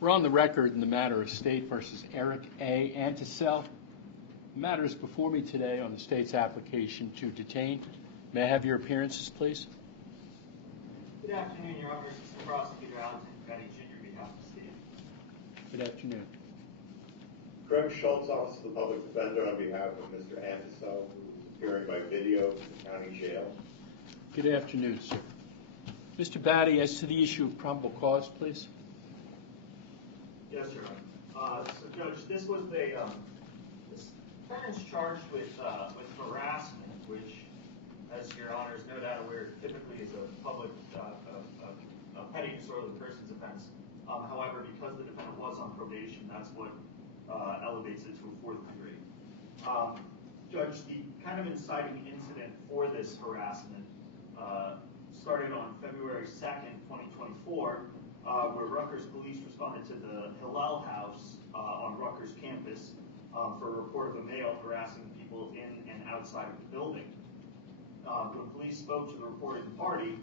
We're on the record in the matter of State versus Eric A. Anticel. The matter is before me today on the State's application to detain. May I have your appearances, please? Good afternoon, Your Honor. Assistant Prosecutor Alexander Petty, Jr., on behalf of the State. Good afternoon. Craig Schultz, Office of the Public Defender, on behalf of Mr. Anticel, who is appearing by video in the county jail. Good afternoon, sir. Mr. Batty, as to the issue of probable cause, please. Yes, Your Honor. So, Judge, this was this defendant's charged with harassment, which, as Your Honor is no doubt aware, typically is a public a petty disorderly person's offense. However, because the defendant was on probation, that's what elevates it to a fourth degree. Judge, the kind of inciting incident for this harassment started on February 2nd, 2024, where Rutgers police responded to the Hillel House on Rutgers campus for a report of a male harassing people in and outside of the building. When police spoke to the reporting party,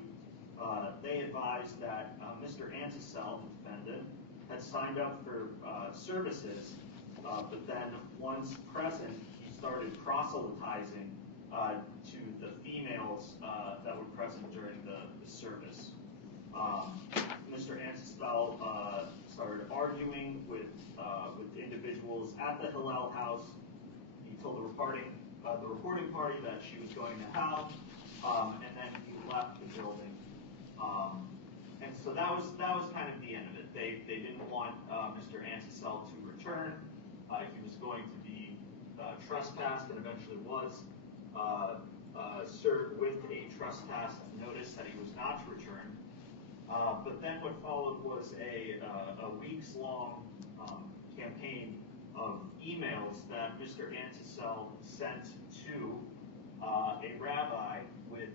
they advised that Mr. Anticel, the defendant, had signed up for services, but then once present, he started proselytizing to the females that were present during the service. Mr. Anticel started arguing with individuals at the Hillel House. He told the reporting party that she was going to hell, and then he left the building. And so that was kind of the end of it. They didn't want Mr. Anticel to return. He was going to be trespassed and eventually was served with a trespass notice that he was not to return. But then what followed was a weeks-long campaign of emails that Mr. Anticel sent to a rabbi with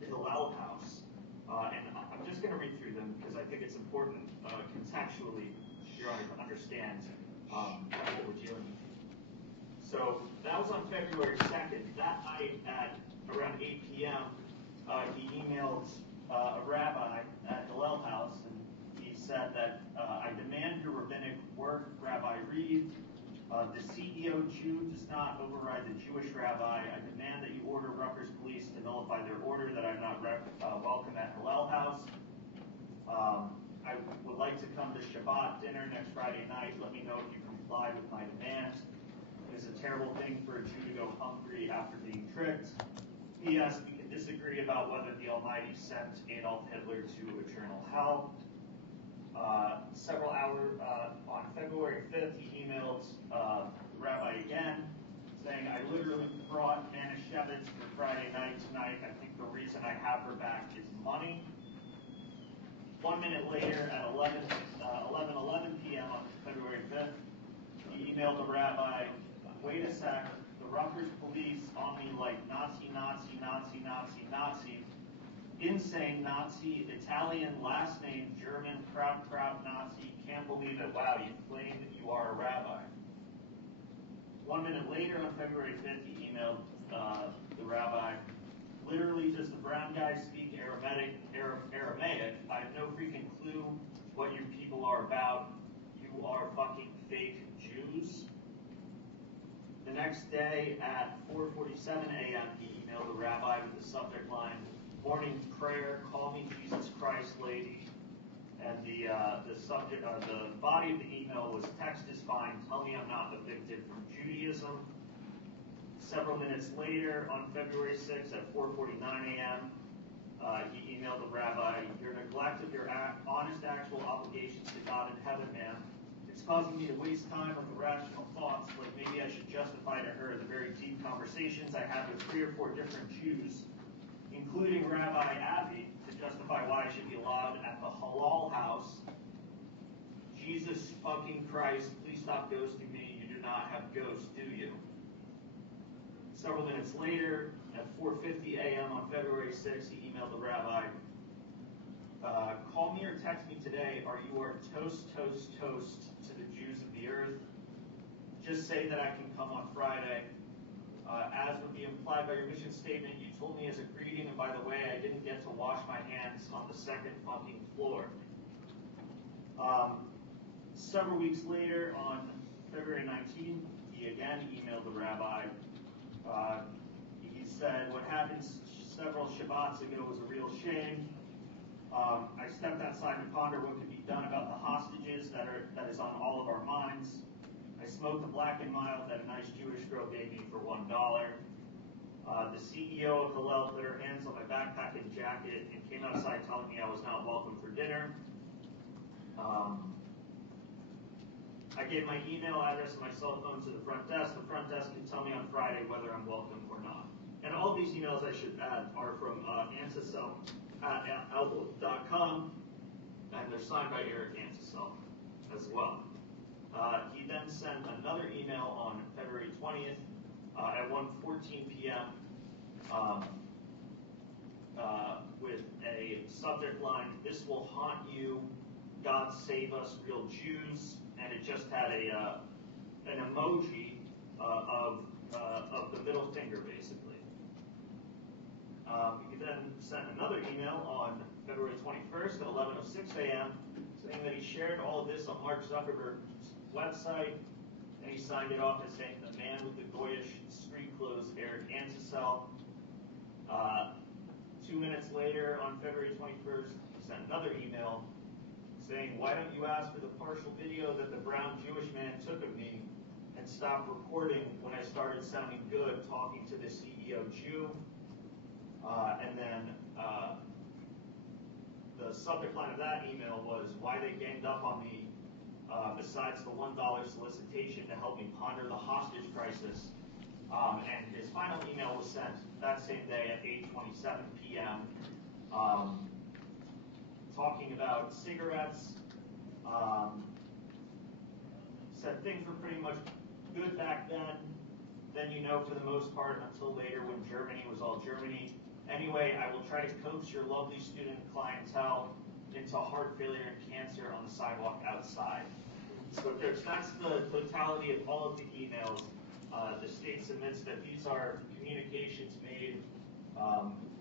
the Hillel House. And I'm just going to read through them because I think it's important contextually, Your Honor, to understand what we're dealing with. So that was on February 2nd. That night at around 8 p.m., he emailed a rabbi at Hillel House, and he said that I demand your rabbinic work, Rabbi Reed. The CEO Jew does not override the Jewish rabbi. I demand that you order Rutgers police to nullify their order that I'm not welcome at Hillel House. I would like to come to Shabbat dinner next Friday night. Let me know if you comply with my demands. It is a terrible thing for a Jew to go hungry after being tricked. P.S. We can disagree about whether the Almighty sent Adolf Hitler to eternal hell. Several hours on February 5th, he emailed the rabbi again, saying, I literally brought Manischewitz for Friday night tonight. I think the reason I have her back is money. 1 minute later, at 11 p.m. on February 5th, he emailed the rabbi, wait a sec, the Rutgers police on me like Nazi, Nazi, Nazi, Nazi, Nazi, insane Nazi, Italian, last name, German, proud Nazi, can't believe it, wow, you claim that you are a rabbi. 1 minute later, on February 5th, he emailed the rabbi, literally, does the brown guy speak Aramaic? I have no freaking clue what you people are about. You are fucking fake Jews. The next day at 4:47 a.m., he emailed the rabbi with the subject line, morning prayer, call me Jesus Christ, lady. And the body of the email was, text is fine, tell me I'm not evicted from Judaism. Several minutes later, on February 6th at 4:49 a.m., he emailed the rabbi, your neglect of your honest actual obligations to God in heaven, man. It's causing me to waste time with irrational thoughts, like maybe I should justify to her the very deep conversations I had with 3 or 4 different Jews, including Rabbi Avi, to justify why I should be allowed at the Halal House. Jesus fucking Christ, please stop ghosting me. You do not have ghosts, do you? Several minutes later, at 4:50 a.m. on February 6th, he emailed the rabbi, call me or text me today, or you are toast, toast, toast to the Jews of the earth. Just say that I can come on Friday. As would be implied by your mission statement, you told me as a greeting, and by the way, I didn't get to wash my hands on the second fucking floor. Several weeks later, on February 19th, he again emailed the rabbi. He said, what happened several Shabbats ago was a real shame. I stepped outside to ponder what could be done about the hostages that is on all of our minds. I smoked a black and mild that a nice Jewish girl gave me for $1. The CEO of Hillel put her hands on my backpack and jacket and came outside telling me I was not welcome for dinner. I gave my email address and my cell phone to the front desk. The front desk can tell me on Friday whether I'm welcome or not. And all of these emails, I should add, are from Antisel at outlook.com, and they're signed by Eric Antisel as well. He then sent another email on February 20th at 1:14 p.m. With a subject line, "This will haunt you, God save us, real Jews," and it just had an emoji of the middle finger, basically. He then sent another email on February 21st at 11:06 a.m. saying that he shared all of this on Mark Zuckerberg's website, and he signed it off as saying the man with the goyish street clothes, Eric Antisel. 2 minutes later, on February 21st, he sent another email saying, "Why don't you ask for the partial video that the brown Jewish man took of me and stop recording when I started sounding good talking to the CEO Jew?" And then the subject line of that email was, "Why they ganged up on me besides the $1 solicitation to help me ponder the hostage crisis." And his final email was sent that same day at 8:27 p.m. Talking about cigarettes. Said things were pretty much good back then. Then, for the most part, until later when Germany was all Germany. Anyway, I will try to coax your lovely student clientele into heart failure and cancer on the sidewalk outside. So, Judge, that's the totality of all of the emails. The state submits that these are communications made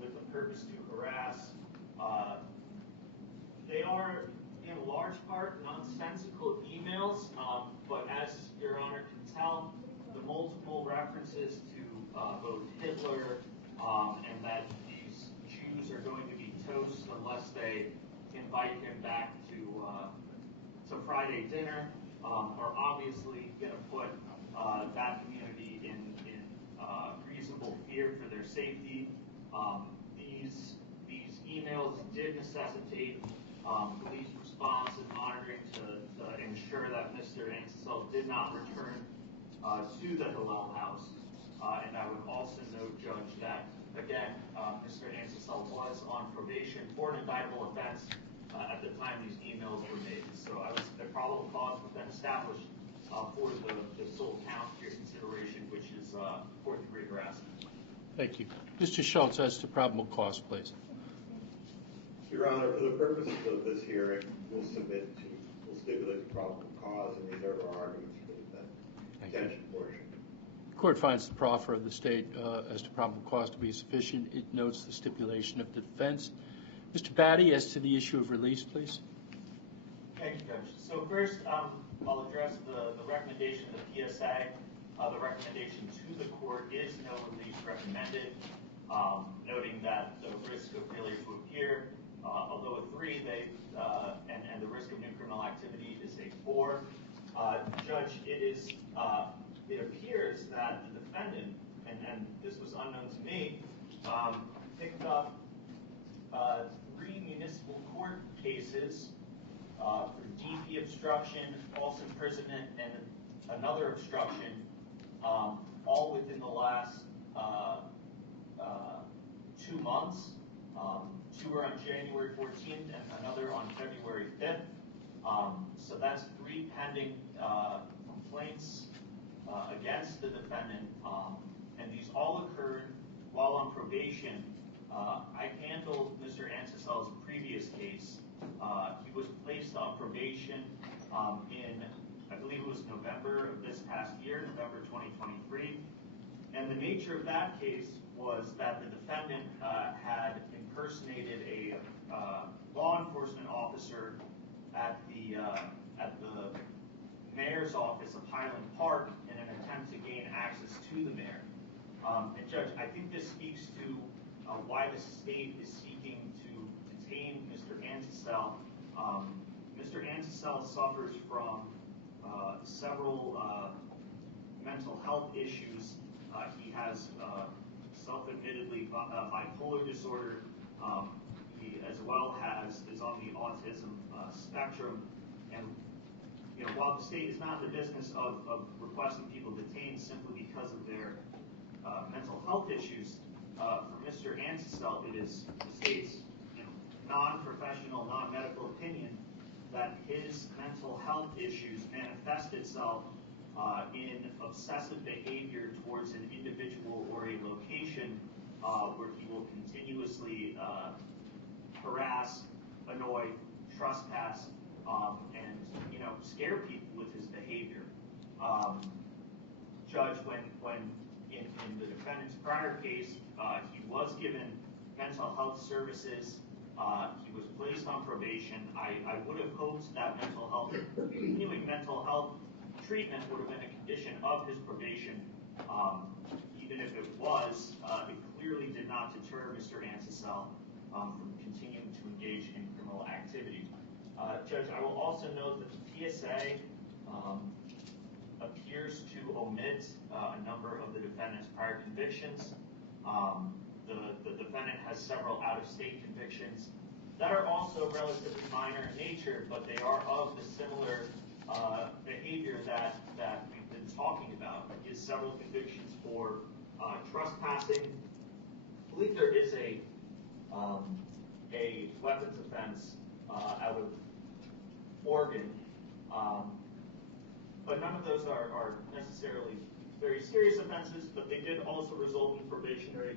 with the purpose to harass. They are, in large part, nonsensical emails, but as Your Honor can tell, the multiple references to both Hitler and that these Jews are going to be toast unless they invite him back to Friday dinner are obviously going to put that community in reasonable fear for their safety. These emails did necessitate police response and monitoring to ensure that Mr. Antisel did not return to the Hillel house. And I would also note, Judge, that, again, Mr. Antisel was on probation for an indictable offense at the time these emails were made. So the probable cause was then established for the sole count for your consideration, which is fourth-degree harassment. Thank you. Mr. Schultz, as to probable cause, please. Your Honor, for the purposes of this hearing, we'll stipulate the probable cause and reserve our arguments for the detention portion. The court finds the proffer of the state as to probable cause to be sufficient. It notes the stipulation of the defense. Mr. Batty, as to the issue of release, please. Thank you, Judge. So first, I'll address the recommendation of the PSA. The recommendation to the court is no release recommended, noting that the risk of failure to appear, although a 3, and the risk of new criminal activity is a 4. Judge, it appears that the defendant, and this was unknown to me, picked up 3 municipal court cases for DP obstruction, false imprisonment, and another obstruction, all within the last 2 months. 2 were on January 14th and another on February 5th. So that's 3 pending complaints against the defendant, and these all occurred while on probation. I handled Mr. Antisel's previous case. He was placed on probation in, I believe it was November of this past year, November 2023. And the nature of that case was that the defendant had impersonated a law enforcement officer at the mayor's office of Highland Park in an attempt to gain access to the mayor. And Judge, I think this speaks to why the state is seeking to detain Mr. Antisel. Mr. Antisel suffers from several mental health issues. He has self-admittedly bipolar disorder. He as well is on the autism spectrum. And while the state is not in the business of requesting people detained simply because of their mental health issues, for Mr. Antisel, it is the state's non-professional, non-medical opinion that his mental health issues manifest itself in obsessive behavior towards an individual or a location where he will continuously harass, annoy, trespass, and scare people with his behavior. Judge, when in the defendant's prior case, he was given mental health services. He was placed on probation. I would have hoped that continuing mental health treatment would have been a condition of his probation. Even if it was, it clearly did not deter Mr. Antisel from continuing to engage in criminal activity. Judge, I will also note that the PSA appears to omit a number of the defendant's prior convictions. The defendant has several out-of-state convictions that are also relatively minor in nature, but they are of the similar behavior that we've been talking about. He has several convictions for trespassing. I believe there is a weapons offense out of Oregon, but none of those are necessarily very serious offenses, but they did also result in probationary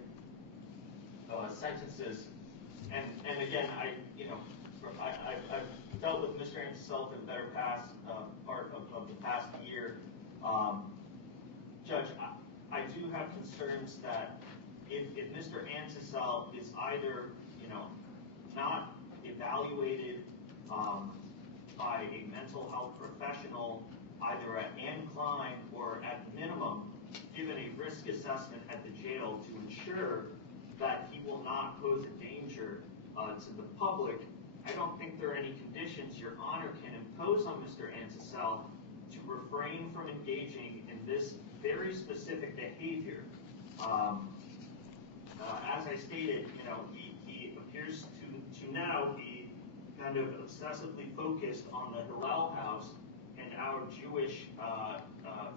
sentences. And again, I've dealt with Mr. Antisel for the better part of the past year. Judge, I do have concerns that if Mr. Antisel is either not evaluated by a mental health professional, either at Incline or at minimum, given a risk assessment at the jail to ensure that he will not pose a danger to the public, I don't think there are any conditions Your Honor can impose on Mr. Antisel to refrain from engaging in this very specific behavior. As I stated, he appears to now be kind of obsessively focused on the Hillel House and our Jewish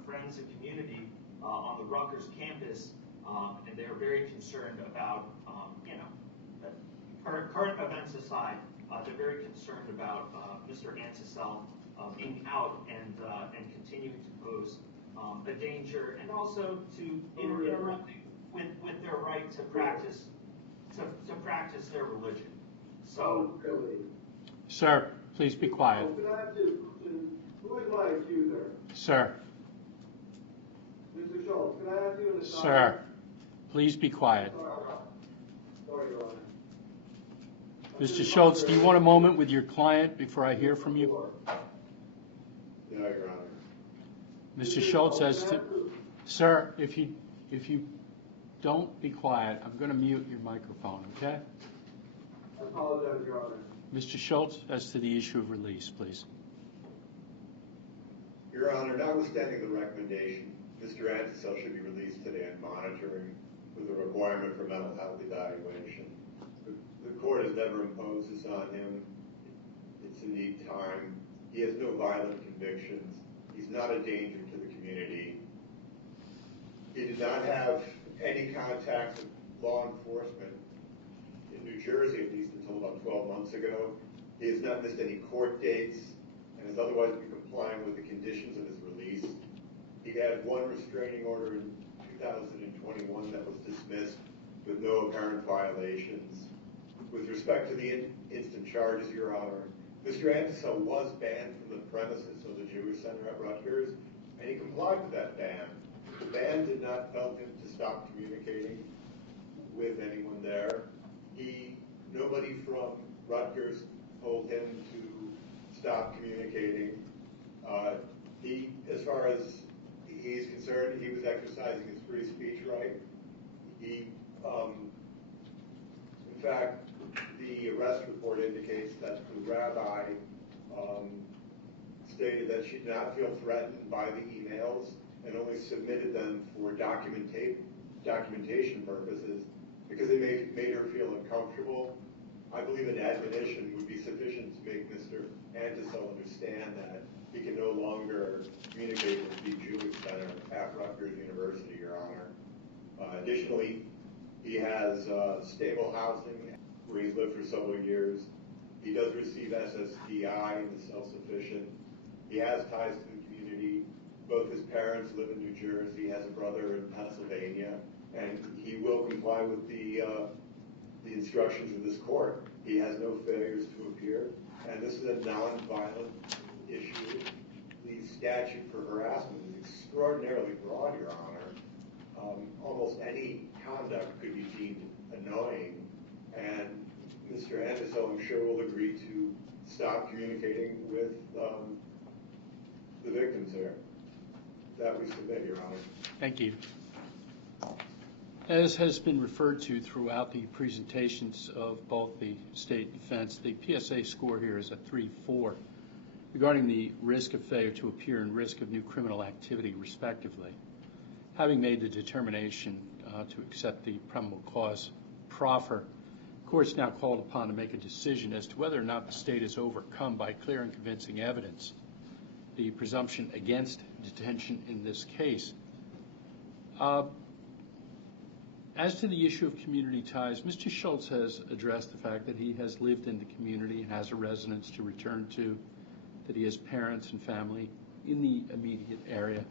friends and community on the Rutgers campus, and they're very concerned about, current events aside, they're very concerned about Mr. Antisel being out and continuing to pose a danger, and also to interrupt with their right to practice their religion. So, sir, please be quiet. Who is my accuser? Sir. Mr. Schultz, can I ask you an aside? Sir, please be quiet. Sorry, Your Honor. Mr. Schultz, do you want a moment with your client before I hear from you? No, Your Honor. Mr. Schultz, sir, if you don't be quiet, I'm going to mute your microphone, okay? I apologize, Your Honor. Mr. Schultz, as to the issue of release, please. Your Honor, notwithstanding the recommendation, Mr. Antisel should be released today on monitoring with a requirement for mental health evaluation. The court has never imposed this on him. It's a neat time. He has no violent convictions. He's not a danger to the community. He did not have any contact with law enforcement in New Jersey, at least until about 12 months ago. He has not missed any court dates and has otherwise been complying with the conditions of his release. He had one restraining order in 2021 that was dismissed with no apparent violations. With respect to the instant charges, Your Honor, Mr. Antisel was banned from the premises of the Jewish Center at Rutgers, and he complied with that ban. The ban did not help him to stop communicating with anyone there. Nobody from Rutgers told him to stop communicating. He that she did not feel threatened by the emails and only submitted them for documentation purposes because they made her feel uncomfortable. I believe an admonition would be sufficient to make Mr. Antisel understand that he can no longer communicate with the Jewish Center at Rutgers University, Your Honor. Additionally, he has stable housing where he's lived for several years. He does receive SSDI and is self-sufficient. He has ties to the community. Both his parents live in New Jersey. He has a brother in Pennsylvania, and he will comply with the instructions of this court. He has no failures to appear, and this is a non-violent issue. The statute for harassment is extraordinarily broad, Your Honor. Almost any conduct could be deemed annoying, and Mr. Antisel, I'm sure, will agree to stop communicating with the victims here. That we submit, Your Honor. Thank you. As has been referred to throughout the presentations of both the state and defense, the PSA score here is a 3-4 regarding the risk of failure to appear and risk of new criminal activity, respectively. Having made the determination to accept the probable cause proffer, the court is now called upon to make a decision as to whether or not the state is overcome by clear and convincing evidence the presumption against detention in this case. As to the issue of community ties, Mr. Schultz has addressed the fact that he has lived in the community and has a residence to return to, that he has parents and family in the immediate area,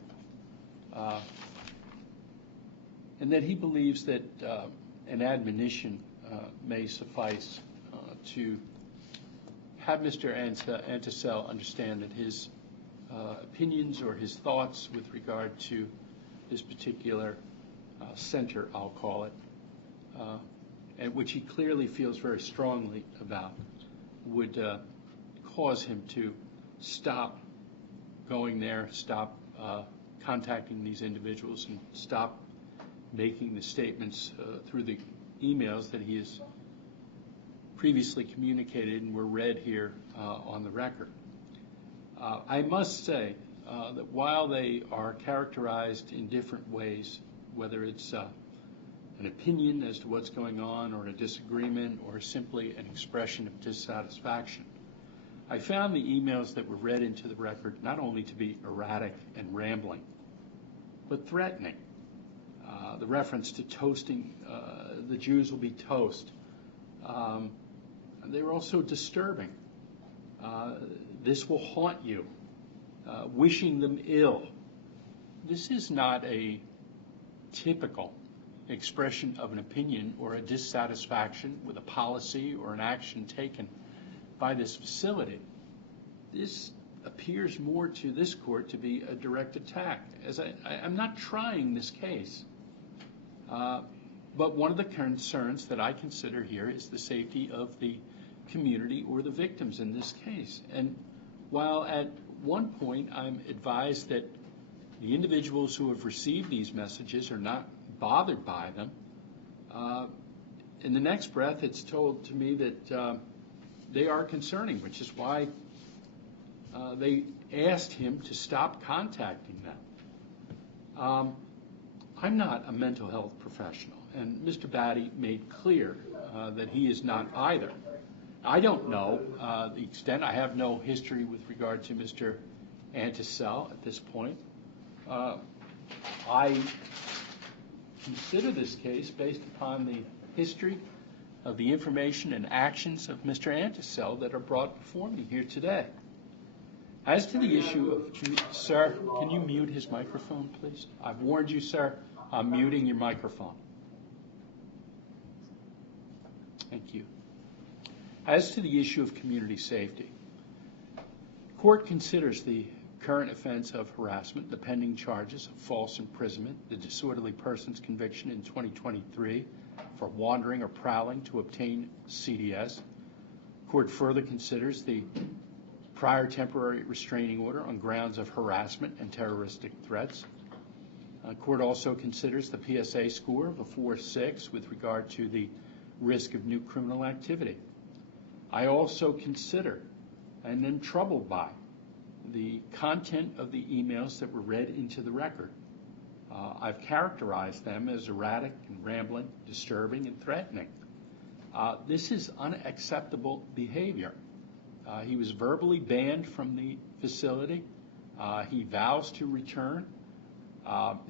and that he believes that an admonition may suffice to have Mr. Antisel understand that his opinions or his thoughts with regard to this particular center, I'll call it, and which he clearly feels very strongly about, would cause him to stop going there, stop contacting these individuals, and stop making the statements through the emails that he has previously communicated and were read here on the record. I must say that while they are characterized in different ways, whether it's an opinion as to what's going on or a disagreement or simply an expression of dissatisfaction, I found the emails that were read into the record not only to be erratic and rambling, but threatening. The reference to toasting, the Jews will be toast. They were also disturbing. This will haunt you. Wishing them ill. This is not a typical expression of an opinion or a dissatisfaction with a policy or an action taken by this facility. This appears more to this court to be a direct attack. As I'm not trying this case, but one of the concerns that I consider here is the safety of the community or the victims in this case. And while at one point I'm advised that the individuals who have received these messages are not bothered by them, in the next breath it's told to me that they are concerning, which is why they asked him to stop contacting them. I'm not a mental health professional, and Mr. Batty made clear that he is not either. I don't know the extent. I have no history with regard to Mr. Antisel at this point. I consider this case based upon the history of the information and actions of Mr. Antisel that are brought before me here today. As to the issue of, sir, can you mute his microphone, please? I've warned you, sir, I'm muting your microphone. Thank you. As to the issue of community safety, court considers the current offense of harassment, the pending charges of false imprisonment, the disorderly person's conviction in 2023 for wandering or prowling to obtain CDS. Court further considers the prior temporary restraining order on grounds of harassment and terroristic threats. Court also considers the PSA score of a 4-6 with regard to the risk of new criminal activity. I also consider and am troubled by the content of the emails that were read into the record. I've characterized them as erratic and rambling, disturbing and threatening. This is unacceptable behavior. He was verbally banned from the facility. He vows to return.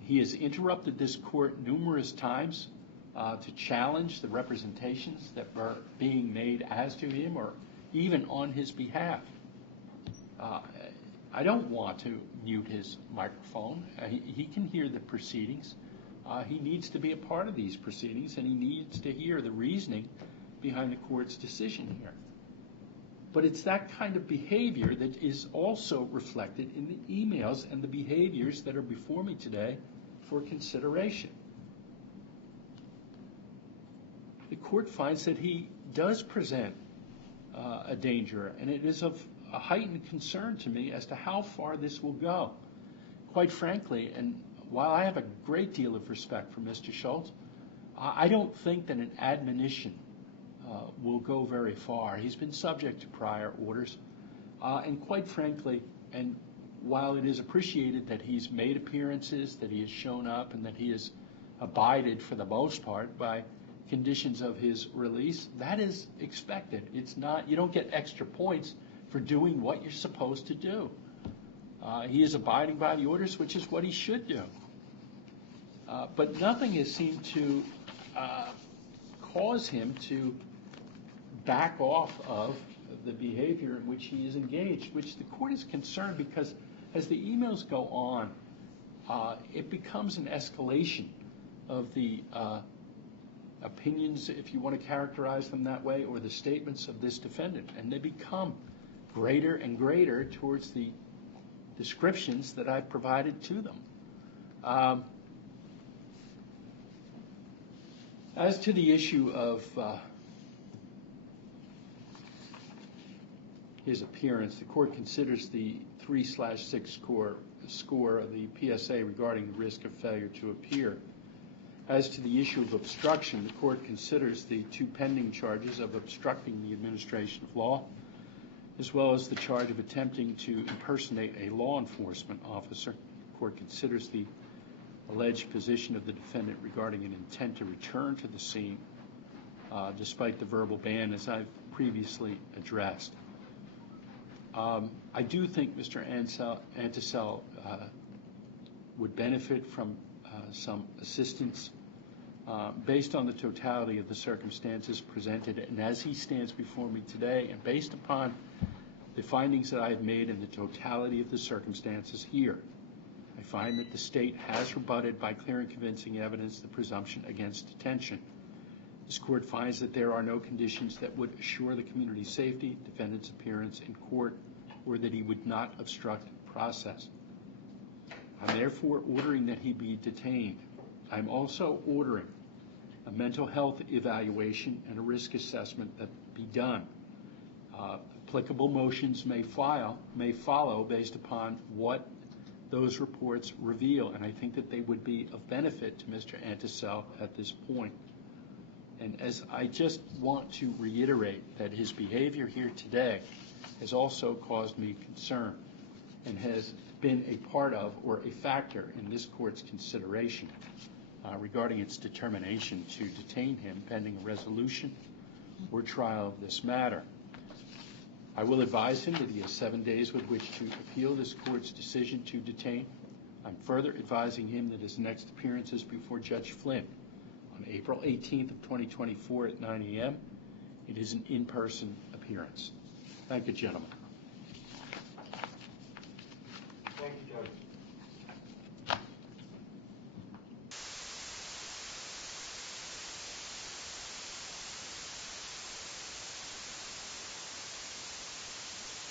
He has interrupted this court numerous times to challenge the representations that were being made as to him or even on his behalf. I don't want to mute his microphone. He can hear the proceedings. He needs to be a part of these proceedings, and he needs to hear the reasoning behind the court's decision here. But it's that kind of behavior that is also reflected in the emails and the behaviors that are before me today for consideration. The court finds that he does present a danger, and it is of a heightened concern to me as to how far this will go. Quite frankly, and while I have a great deal of respect for Mr. Schultz, I don't think that an admonition will go very far. He's been subject to prior orders, and quite frankly, and while it is appreciated that he's made appearances, that he has shown up, and that he has abided for the most part by conditions of his release, that is expected. It's not, you don't get extra points for doing what you're supposed to do. He is abiding by the orders, which is what he should do. But nothing has seemed to cause him to back off of the behavior in which he is engaged, which the court is concerned because as the emails go on, it becomes an escalation of the opinions, if you want to characterize them that way, or the statements of this defendant, and they become greater and greater towards the descriptions that I've provided to them. As to the issue of his appearance, the court considers the 3/6 score of the PSA regarding the risk of failure to appear. As to the issue of obstruction, the court considers the 2 pending charges of obstructing the administration of law, as well as the charge of attempting to impersonate a law enforcement officer. The court considers the alleged position of the defendant regarding an intent to return to the scene, despite the verbal ban, as I've previously addressed. I do think Mr. Antisel would benefit from some assistance based on the totality of the circumstances presented, and as he stands before me today, and based upon the findings that I have made in the totality of the circumstances here, I find that the state has rebutted by clear and convincing evidence the presumption against detention. This court finds that there are no conditions that would assure the community's safety, defendant's appearance in court, or that he would not obstruct the process. I'm therefore ordering that he be detained. I'm also ordering a mental health evaluation and a risk assessment that be done. Applicable motions may follow based upon what those reports reveal, and I think that they would be of benefit to Mr. Antisel at this point. And as I just want to reiterate that his behavior here today has also caused me concern and has been a part of or a factor in this court's consideration regarding its determination to detain him pending a resolution or trial of this matter. I will advise him that he has 7 days with which to appeal this court's decision to detain. I'm further advising him that his next appearance is before Judge Flynn on April 18th of 2024 at 9 a.m. It is an in-person appearance. Thank you, gentlemen. Thank you, Judge.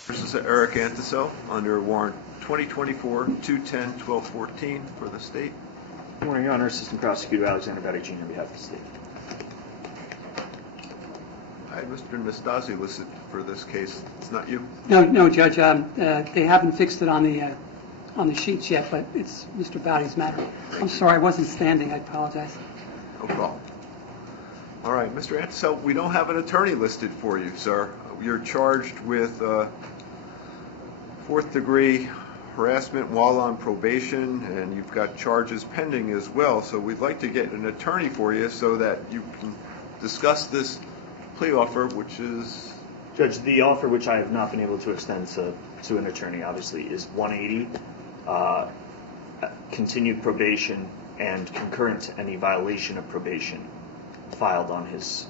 This is Eric Antisel under warrant 2024-210-1214 for the state. Good morning, Your Honor. Assistant Prosecutor Alexander Batty on behalf of the state. I had Mr. Nastasi listed for this case. It's not you? No, Judge. They haven't fixed it on the sheets yet, but it's Mr. Batty's matter. I'm sorry, I wasn't standing. I apologize. No problem. All right, Mr. Antisel, we don't have an attorney listed for you, sir. You're charged with 4th-degree harassment while on probation, and you've got charges pending as well. So we'd like to get an attorney for you so that you can discuss this plea offer, which is... Judge, the offer which I have not been able to extend to an attorney, obviously, is 180, continued probation and concurrent to any violation of probation filed on his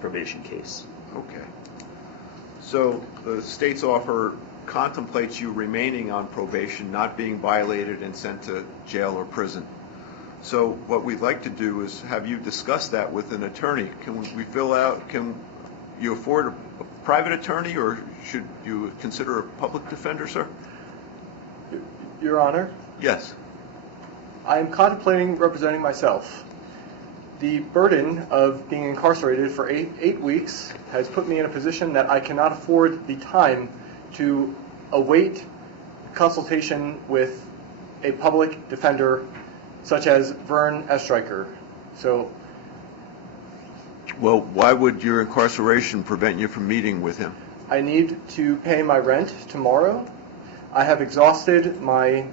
probation case. Okay. So the state's offer contemplates you remaining on probation, not being violated and sent to jail or prison. So what we'd like to do is have you discuss that with an attorney. Can you afford a private attorney, or should you consider a public defender, sir? Your Honor, Yes. I am contemplating representing myself. The burden of being incarcerated for eight weeks has put me in a position that I cannot afford the time to await consultation with a public defender such as Vern Estreicher. So, Well, why would your incarceration prevent you from meeting with him? I need to pay my rent tomorrow. I have exhausted my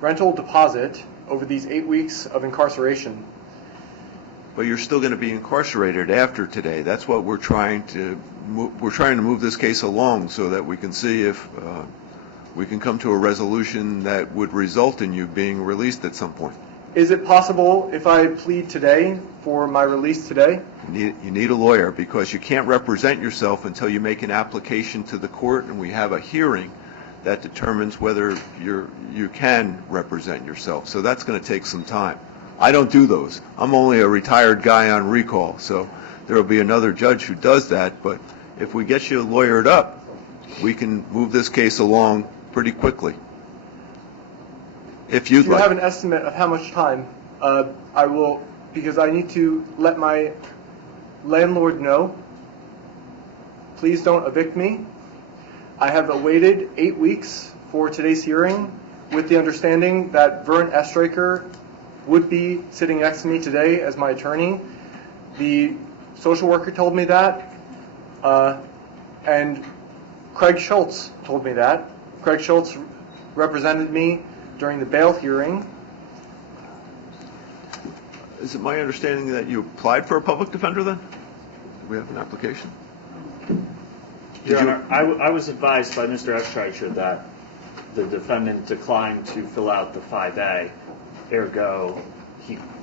rental deposit over these 8 weeks of incarceration. But you're still going to be incarcerated after today. That's what we're trying to move this case along so that we can see if we can come to a resolution that would result in you being released at some point. Is it possible if I plead today for my release today? You need a lawyer, because you can't represent yourself until you make an application to the court and we have a hearing that determines whether you can represent yourself. So that's going to take some time. I don't do those. I'm only a retired guy on recall, so there will be another judge who does that. But if we get you lawyered up, we can move this case along pretty quickly. If you'd Do you like. have an estimate of how much time I will, because I need to let my landlord know, please don't evict me. I have awaited 8 weeks for today's hearing with the understanding that Vern Estreicher would be sitting next to me today as my attorney. The social worker told me that, and Craig Schultz told me that. Craig Schultz represented me during the bail hearing. Is it my understanding that you applied for a public defender then? Do we have an application? Your Honor, I was advised by Mr. Estreicher that the defendant declined to fill out the 5A, ergo,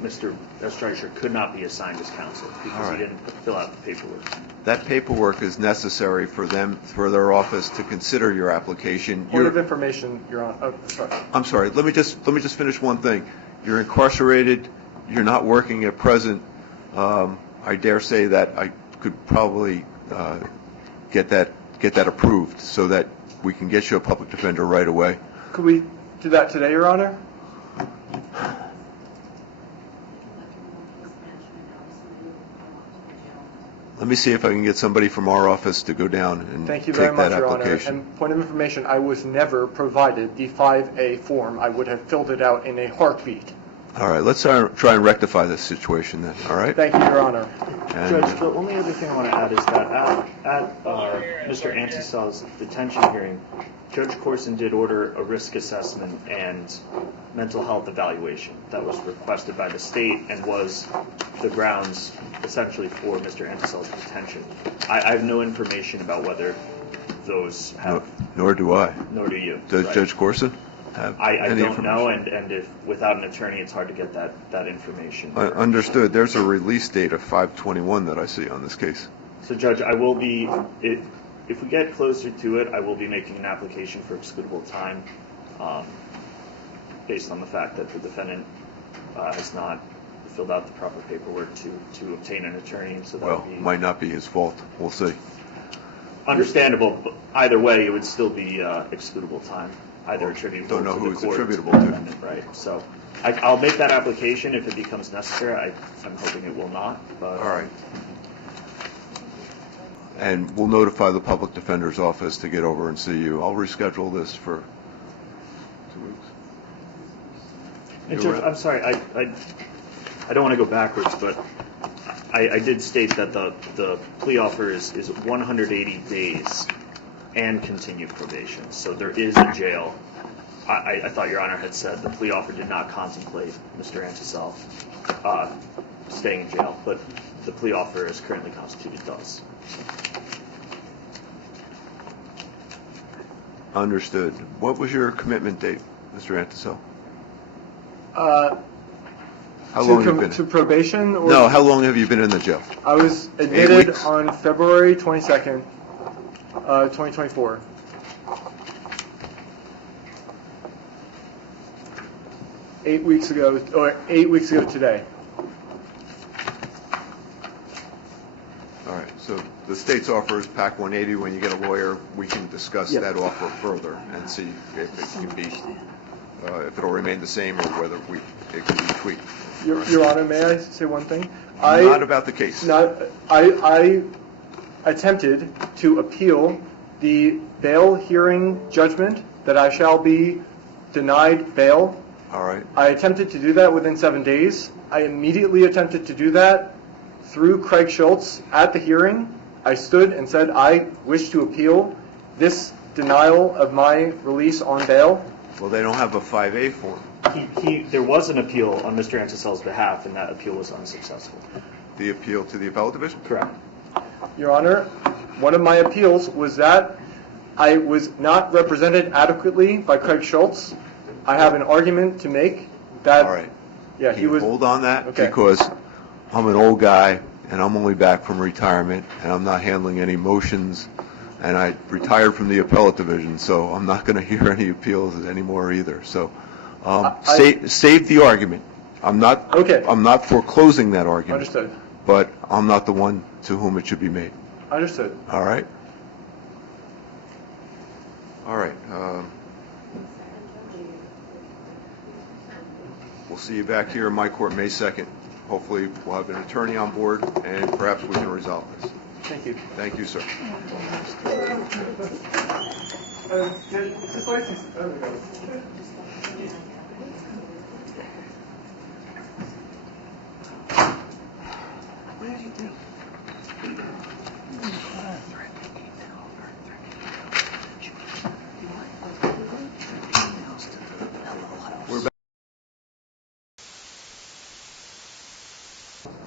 Mr. Estreicher could not be assigned as counsel because he didn't fill out the paperwork. That paperwork is necessary for their office to consider your application. Point of information, Your Honor. Oh, sorry. I'm sorry. Let me just finish one thing. You're incarcerated. You're not working at present. I dare say that I could probably get that approved so that we can get you a public defender right away. Could we do that today, Your Honor? Let me see if I can get somebody from our office to go down and Thank you take very much, that Your Honor. application. And point of information, I was never provided the 5A form. I would have filled it out in a heartbeat. All right, let's try and rectify this situation then, all right? Thank you, Your Honor. And Judge, the only other thing I want to add is that at Mr. Anticel's detention hearing, Judge Corson did order a risk assessment and mental health evaluation that was requested by the state and was the grounds essentially for Mr. Anticel's detention. I have no information about whether those have... Nor do I. Nor do you. Does right? Judge Corson have I any don't information? know, and if without an attorney, it's hard to get that information. Understood. There's a release date of 5/21 that I see on this case. So, Judge, I will be, if we get closer to it, I will be making an application for excludable time based on the fact that the defendant has not filled out the proper paperwork to obtain an attorney. So that Well, would be might not be his fault. We'll see. understandable, but either way, it would still be excludable time, either attributable Don't know to who the it's court or attributable the to. defendant, right? So I'll make that application if it becomes necessary. I'm hoping it will not. But, All right. And we'll notify the public defender's office to get over and see you. I'll reschedule this for 2 weeks. And Judge, I'm sorry, I don't want to go backwards, but I did state that the plea offer is 180 days and continued probation. So there is a jail. I thought Your Honor had said the plea offer did not contemplate Mr. Antisel staying in jail, but the plea offer as currently constituted does. Understood. What was your commitment date, Mr. Antisel? How long have you been? To probation? Or No, how long have you been in the jail? I was 8 admitted weeks? on February 22nd, 2024. Eight weeks ago today. All right, so the state's offer is PAC 180. When you get a lawyer, we can discuss Yep. that offer further and see if it can be, if it'll remain the same or whether it can be tweaked. Your Honor, may I say one thing? Not about the case. I attempted to appeal the bail hearing judgment that I shall be denied bail. All right. I attempted to do that within 7 days. I immediately attempted to do that through Craig Schultz at the hearing. I stood and said I wish to appeal this denial of my release on bail. Well, they don't have a 5A form. There was an appeal on Mr. Antisel's behalf, and that appeal was unsuccessful. The appeal to the appellate division? Correct. Your Honor, one of my appeals was that I was not represented adequately by Craig Schultz. I have an argument to make that. All right. Yeah, Can he you was. hold on that? Okay. Because I'm an old guy, and I'm only back from retirement, and I'm not handling any motions, and I retired from the appellate division, so I'm not going to hear any appeals anymore either. So save the argument. I'm not foreclosing that argument. Understood. But I'm not the one to whom it should be made. Understood. All right? All right. We'll see you back here in my court May 2nd. Hopefully we'll have an attorney on board, and perhaps we can resolve this. Thank you. Thank you, sir.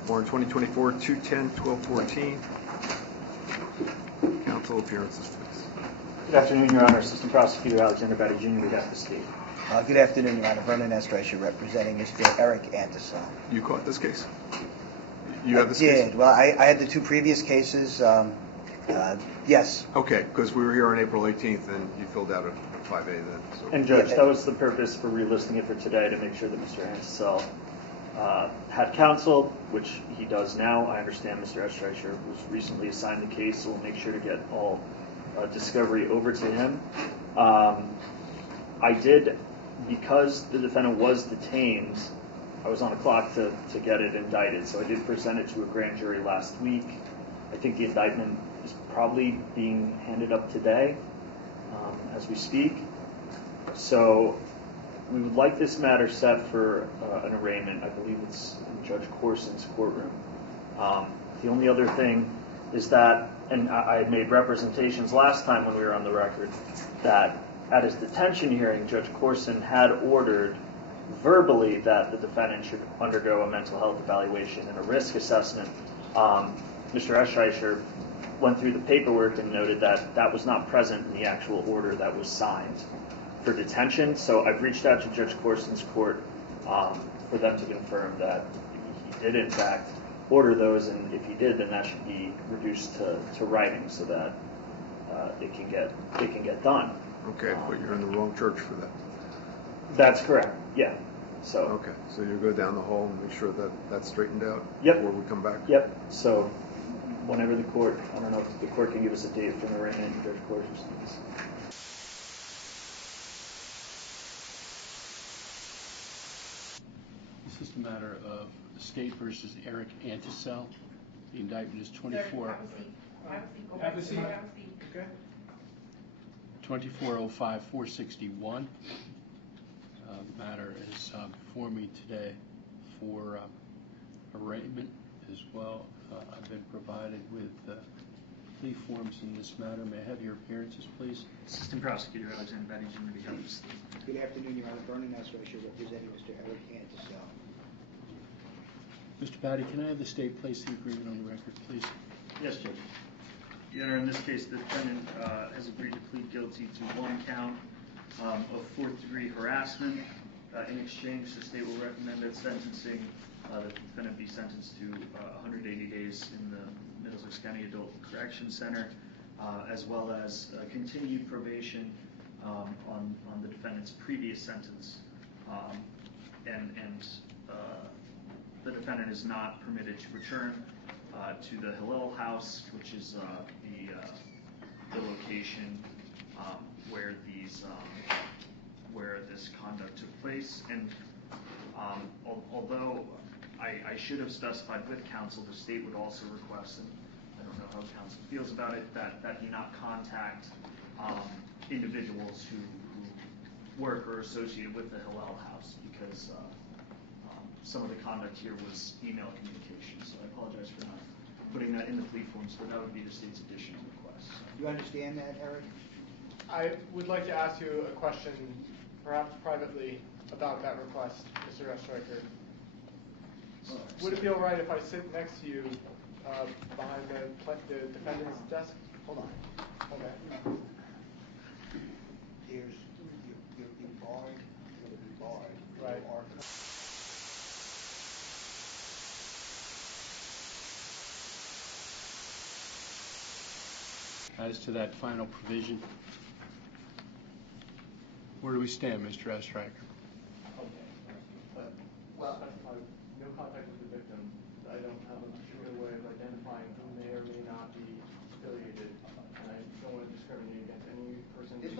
Warrant 2024-210-1214. Counsel appearances, please. Good afternoon, Your Honor. Assistant Prosecutor Alexander Batty, Jr., behalf of the state. Good afternoon, Your Honor. Vernon Estreicher representing Mr. Eric Antisel. You caught this case? You have this I case? did. Well, I had the two previous cases. Yes. Okay, because we were here on April 18th, and you filled out a 5A then. So. And Judge, that was the purpose for relisting it for today, to make sure that Mr. Antisel had counsel, which he does now. I understand Mr. Estreicher was recently assigned the case, so we'll make sure to get all discovery over to him. I did, because the defendant was detained, I was on the clock to get it indicted, so I did present it to a grand jury last week. I think the indictment is probably being handed up today as we speak. So we would like this matter set for an arraignment. I believe it's in Judge Corson's courtroom. The only other thing is that, and I made representations last time when we were on the record, that at his detention hearing, Judge Corson had ordered verbally that the defendant should undergo a mental health evaluation and a risk assessment. Mr. Estreicher went through the paperwork and noted that that was not present in the actual order that was signed for detention. So I've reached out to Judge Corson's court for them to confirm that he did in fact order those, and if he did, then that should be reduced to writing so that it can get done. Okay, but you're in the wrong church for that. That's correct. Yeah. So. Okay, so you go down the hall and make sure that that's straightened out. Yep. Before we come back. Yep. So whenever the court, I don't know if the court can give us a date for an arraignment in Judge Corson's case. This is the matter of State versus Eric Antisel. The indictment is 2405-461. The matter is before me today for arraignment as well. I've been provided with plea forms in this matter. May I have your appearances, please? Assistant Prosecutor Alexander Batty, Jr. becomes. Good afternoon, Your Honor. Vernon Estreicher representing Mr. Eric Antisel. Mr. Batty, can I have the state place the agreement on the record, please? Yes, Judge. Your Honor, in this case, the defendant has agreed to plead guilty to one count of fourth-degree harassment. In exchange, the state will recommend that sentencing, the defendant be sentenced to 180 days in the Middlesex County Adult Correction Center, as well as continued probation on the defendant's previous sentence. The defendant is not permitted to return to the Hillel house, which is the location where this conduct took place. And although I should have specified with counsel, the state would also request, and I don't know how counsel feels about it, that he not contact individuals who work or associated with the Hillel house, because some of the conduct here was email communication. So I apologize for not putting that in the plea forms, but that would be the state's additional request. Do you understand that, Eric? I would like to ask you a question, perhaps privately, about that request, Mr. Estreicher. Would it be all right if I sit next to you behind the defendant's desk? Hold on. Okay. You're barred. You're going to be barred. Right. As to that final provision, where do we stand, Mr. Estreicher? Okay. Well, no contact with the victim. I don't have a particular way of identifying who may or may not be affiliated, and I don't want to discriminate against any person. There's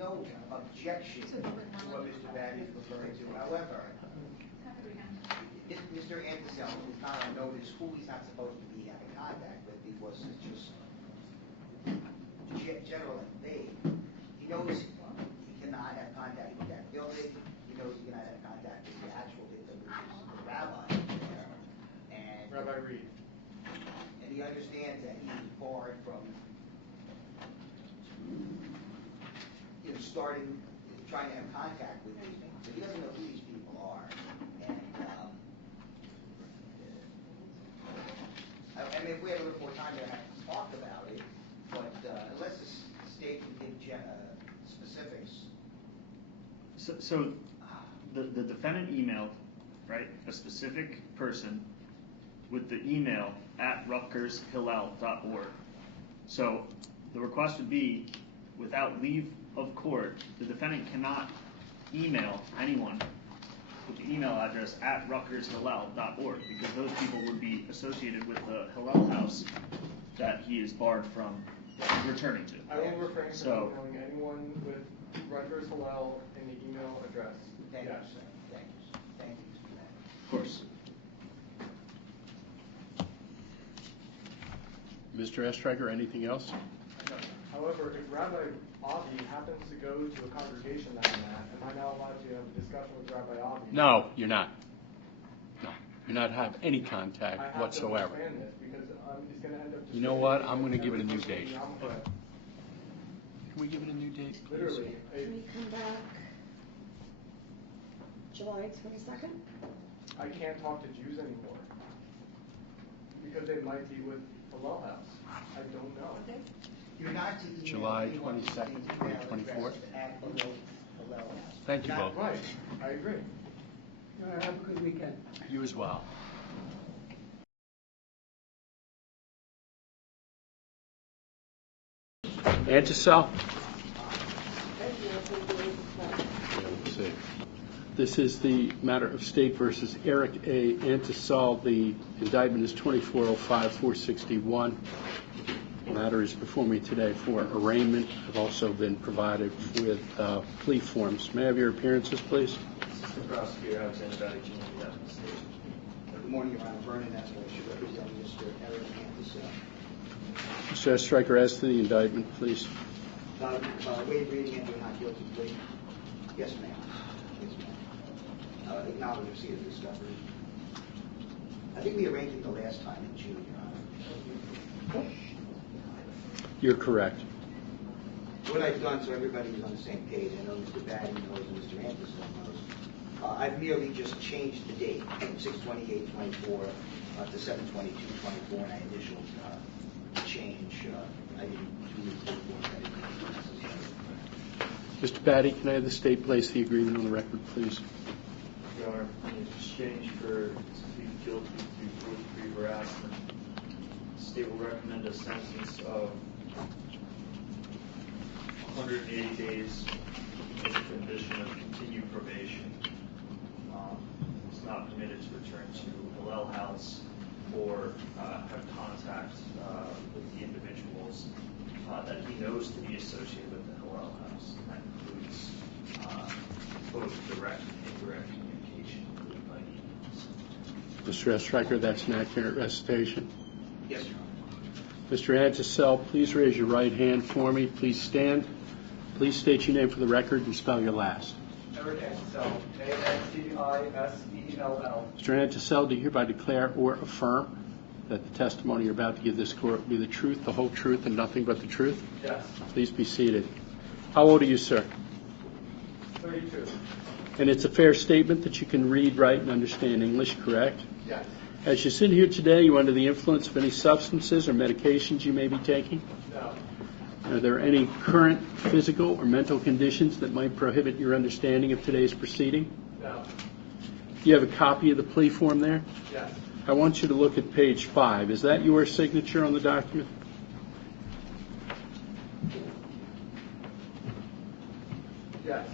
no objection to what Mr. Batty is referring to. However, Mr. Antisel is not on notice who he's not supposed to be having contact with, because it's just general and vague. He knows he cannot have contact with that building. He knows he cannot have contact with the actual victim, which is the rabbi there. And Rabbi Reed. And he understands that he is barred from trying to have contact with these people. So he doesn't know who these people are. And I mean, if we have a little more time to talk about it, but unless the state can give specifics. So the defendant emailed, right, a specific person with the email at rutgershillel.org. So the request would be, without leave of court, the defendant cannot email anyone with the email address at rutgershillel.org, because those people would be associated with the Hillel house that he is barred from returning to. I will refrain from emailing anyone with Rutgers Hillel in the email address. Thank you, sir. Thank you, Mr. Batty. Of course. Mr. Estreicher, anything else? However, if Rabbi Avi happens to go to a congregation that I'm at, am I now allowed to have a discussion with Rabbi Avi? No, you're not. No, you're not have any contact whatsoever. I have to understand this, because it's going to end up. You know what? I'm going to give it a new date. Can we give it a new date, please? Literally. Can we come back July 22nd? I can't talk to Jews anymore, because they might be with Hillel house. I don't know. Okay. You're not to email July anyone 22nd, with the email 24th. address at Hillel house. Thank you both. Right. I agree. Have a good weekend. You as well. Antisel? Let's see. This is the matter of State versus Eric A. Antisel. The indictment is 2405-461. The matter is before me today for arraignment. I've also been provided with plea forms. May I have your appearances, please? Assistant Prosecutor Alexander Batty, Jr. Good morning, Your Honor. Vernon Estreicher representing Mr. Eric Antisel. Mr. Estreicher, as to the indictment, please. Waive reading and not guilty plea. Yes, ma'am. Yes, ma'am. Acknowledge receipt of discovery. I think we arranged it the last time in June, Your Honor. You're correct. What I've done, so everybody's on the same page, I know Mr. Batty knows and Mr. Anderson knows, I've merely just changed the date from 6/28/24 to 7/22/24, and I initialed change. I didn't do the paperwork. I didn't think it was necessary. Mr. Batty, can I have the state place the agreement on the record, please? Your Honor, in exchange for plead guilty to fourth-degree harassment, the state will recommend a sentence of 180 days with the condition of continued probation. It's not permitted to return to Hillel House or have contact with the individuals that he knows to be associated with the Hillel House. And that includes both direct and indirect communication by emails. Mr. Estreicher, that's an accurate recitation. Yes, Your Honor. Mr. Antisel, please raise your right hand for me. Please stand. Please state your name for the record and spell your last. Eric Ansel, Antisell. Mr. Antisel, do you hereby declare or affirm that the testimony you're about to give this court will be the truth, the whole truth, and nothing but the truth? Yes. Please be seated. How old are you, sir? 32. And it's a fair statement that you can read, write, and understand English, correct? Yes. As you sit here today, you under the influence of any substances or medications you may be taking? No. Are there any current physical or mental conditions that might prohibit your understanding of today's proceeding? No. Do you have a copy of the plea form there? Yes. I want you to look at page 5. Is that your signature on the document? Yes.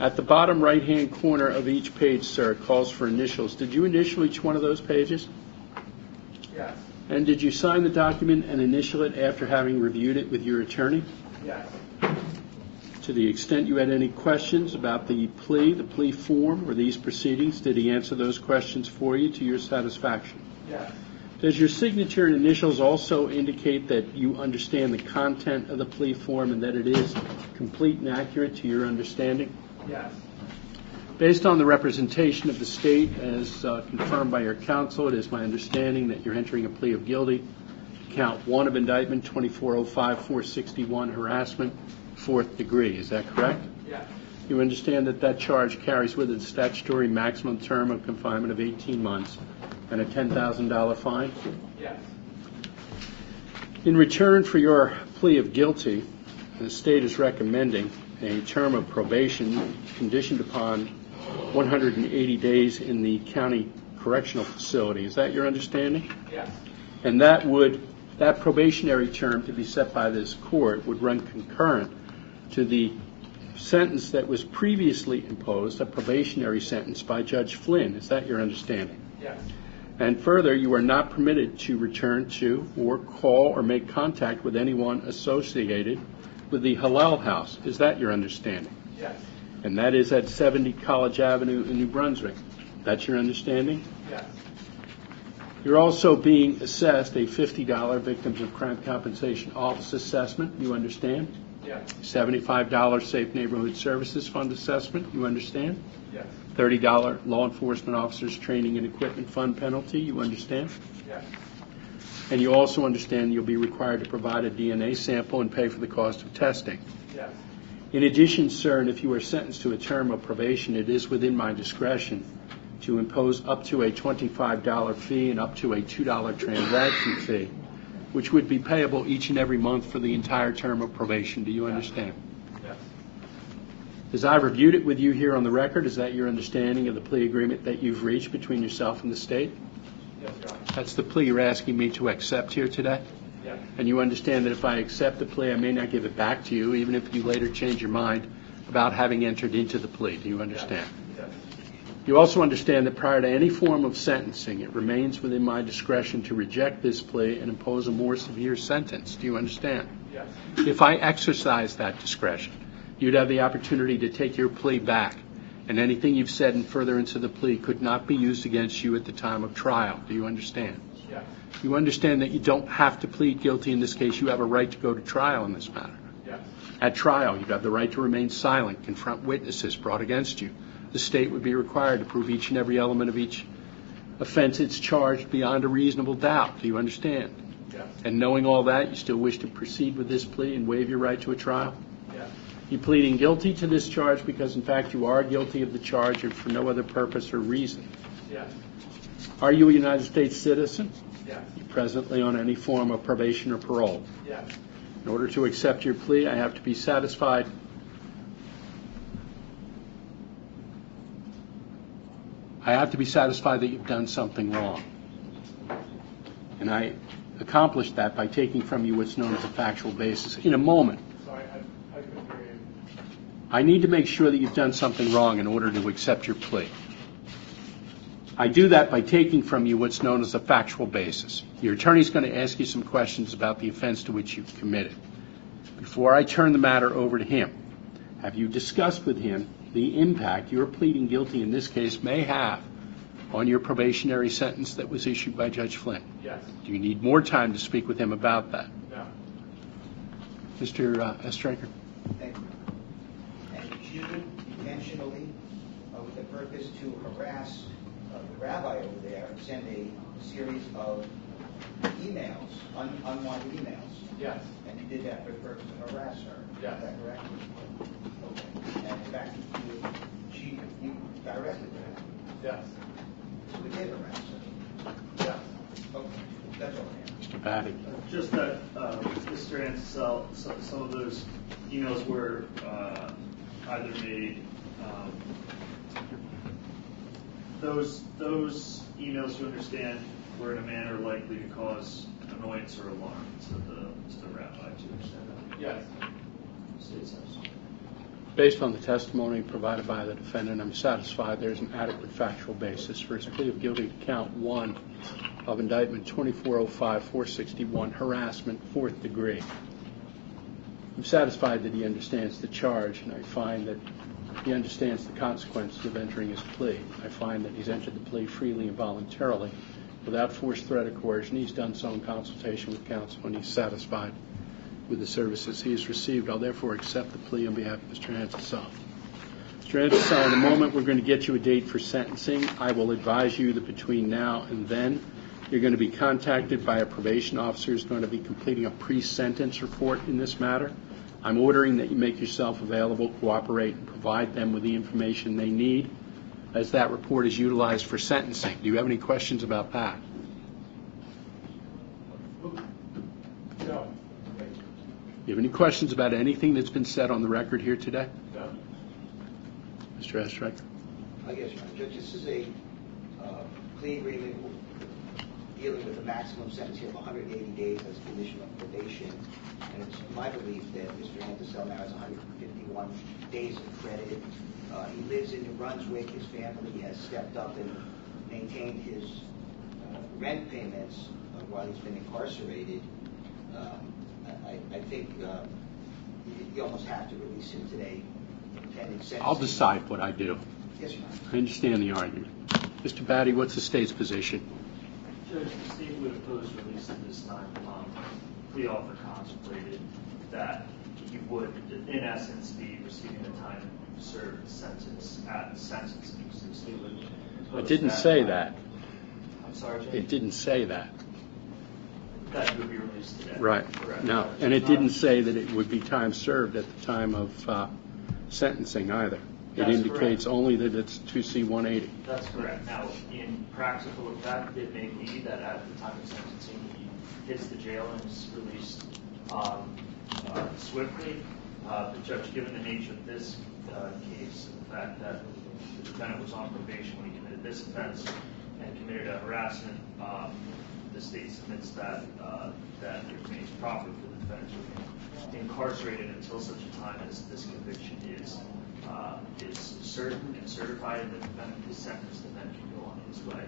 At the bottom right-hand corner of each page, sir, it calls for initials. Did you initial each one of those pages? Yes. And did you sign the document and initial it after having reviewed it with your attorney? Yes. To the extent you had any questions about the plea form, or these proceedings, did he answer those questions for you to your satisfaction? Yes. Does your signature and initials also indicate that you understand the content of the plea form and that it is complete and accurate to your understanding? Yes. Based on the representation of the state as confirmed by your counsel, it is my understanding that you're entering a plea of guilty to count 1 of indictment 2405-461 harassment, 4th degree. Is that correct? Yes. You understand that that charge carries with it a statutory maximum term of confinement of 18 months and a $10,000 fine? Yes. In return for your plea of guilty, the state is recommending a term of probation conditioned upon 180 days in the county correctional facility. Is that your understanding? Yes. And that probationary term to be set by this court would run concurrent to the sentence that was previously imposed, a probationary sentence by Judge Flynn. Is that your understanding? Yes. And further, you are not permitted to return to or call or make contact with anyone associated with the Hillel House. Is that your understanding? Yes. And that is at 70 College Avenue in New Brunswick. That's your understanding? Yes. You're also being assessed a $50 Victims of Crime Compensation Office assessment. You understand? Yes. $75 Safe Neighborhood Services Fund assessment. You understand? Yes. $30 Law Enforcement Officers Training and Equipment Fund penalty. You understand? Yes. And you also understand you'll be required to provide a DNA sample and pay for the cost of testing. Yes. In addition, sir, and if you are sentenced to a term of probation, it is within my discretion to impose up to a $25 fee and up to a $2 transaction fee, which would be payable each and every month for the entire term of probation. Do you understand? Yes. As I reviewed it with you here on the record, is that your understanding of the plea agreement that you've reached between yourself and the state? Yes, Your Honor. That's the plea you're asking me to accept here today? Yes. And you understand that if I accept the plea, I may not give it back to you, even if you later change your mind about having entered into the plea. Do you understand? Yes. You also understand that prior to any form of sentencing, it remains within my discretion to reject this plea and impose a more severe sentence. Do you understand? Yes. If I exercise that discretion, you'd have the opportunity to take your plea back, and anything you've said in furtherance of the plea could not be used against you at the time of trial. Do you understand? Yes. You understand that you don't have to plead guilty in this case. You have a right to go to trial in this matter. Yes. At trial, you have the right to remain silent, confront witnesses brought against you. The state would be required to prove each and every element of each offense it's charged beyond a reasonable doubt. Do you understand? Yes. And knowing all that, you still wish to proceed with this plea and waive your right to a trial? Yes. You pleading guilty to this charge because, in fact, you are guilty of the charge and for no other purpose or reason? Yes. Are you a United States citizen? Yes. You presently on any form of probation or parole? Yes. In order to accept your plea, I have to be satisfied that you've done something wrong. And I accomplished that by taking from you what's known as a factual basis. In a moment, Sorry, I couldn't hear you. I need to make sure that you've done something wrong in order to accept your plea. I do that by taking from you what's known as a factual basis. Your attorney's going to ask you some questions about the offense to which you've committed. Before I turn the matter over to him, have you discussed with him the impact your pleading guilty in this case may have on your probationary sentence that was issued by Judge Flynn? Yes. Do you need more time to speak with him about that? No. Mr. Estreicher? Thank you. And you intentionally, with the purpose to harass the rabbi over there, send a series of emails, unwanted emails. Yes. And you did that for the purpose of harass her. Yes. Is that correct? Okay. And in fact, you got arrested for that. Yes. So we did arrest her. Yes. Okay. That's all I have. Mr. Batty? Just that, Mr. Ansel, some of those emails were either made, those emails, you understand, were in a manner likely to cause annoyance or alarm to the rabbi, to understand that? Yes. State says. Based on the testimony provided by the defendant, I'm satisfied there's an adequate factual basis for his plea of guilty to count 1 of indictment 2405-461, harassment, 4th degree. I'm satisfied that he understands the charge, and I find that he understands the consequences of entering his plea. I find that he's entered the plea freely and voluntarily, without forced threat or coercion. He's done so in consultation with counsel, and he's satisfied with the services he has received. I'll therefore accept the plea on behalf of Mr. Ansel. Mr. Ansel, in a moment we're going to get you a date for sentencing. I will advise you that between now and then you're going to be contacted by a probation officer who's going to be completing a pre-sentence report in this matter. I'm ordering that you make yourself available, cooperate, and provide them with the information they need as that report is utilized for sentencing. Do you have any questions about that? No. You have any questions about anything that's been said on the record here today? No. Mr. Estreicher? Yes, Your Honor. Judge, this is a plea agreement dealing with a maximum sentence here of 180 days as a condition of probation. And it's my belief that Mr. Ansel now has 151 days of credit. He lives in New Brunswick. His family has stepped up and maintained his rent payments while he's been incarcerated. I think you almost have to release him today. I'll decide what I do. Yes, Your Honor. I understand the argument. Mr. Batty, what's the state's position? Judge, the state would oppose release at this time. Plea offer contemplated that he would, in essence, be receiving the time served sentence at the sentencing. So the state would oppose It didn't that say time. that. I'm sorry, Judge? It didn't say that. That he would be released today. Right. Correct. No, and it didn't say that it would be time served at the time of sentencing either. It That's indicates correct. only that it's 2C-180. That's correct. Now, in practical effect, it may be that at the time of sentencing, he hits the jail and is released swiftly. But Judge, given the nature of this case, and the fact that the defendant was on probation when he committed this offense and committed a harassment, the state submits that it remains proper for the defendant to remain incarcerated until such a time as this conviction is certain and certified, and the defendant is sentenced and then can go on his way,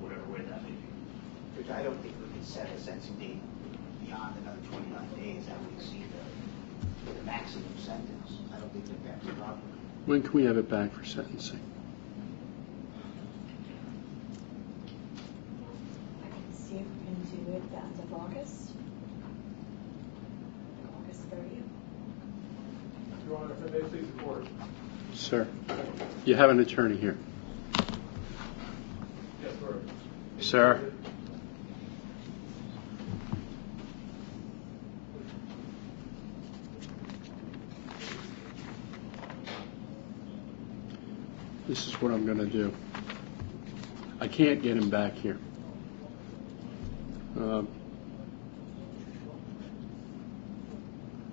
whatever way that may be. Which I don't think we can set a sentencing date beyond another 29 days. That would exceed the maximum sentence. I don't think that that's proper. When can we have it back for sentencing? I can see if we can do it the end of August. August 30th. Your Honor, if I may please report. Sir, you have an attorney here. Yes, sir. Sir? This is what I'm going to do. I can't get him back here.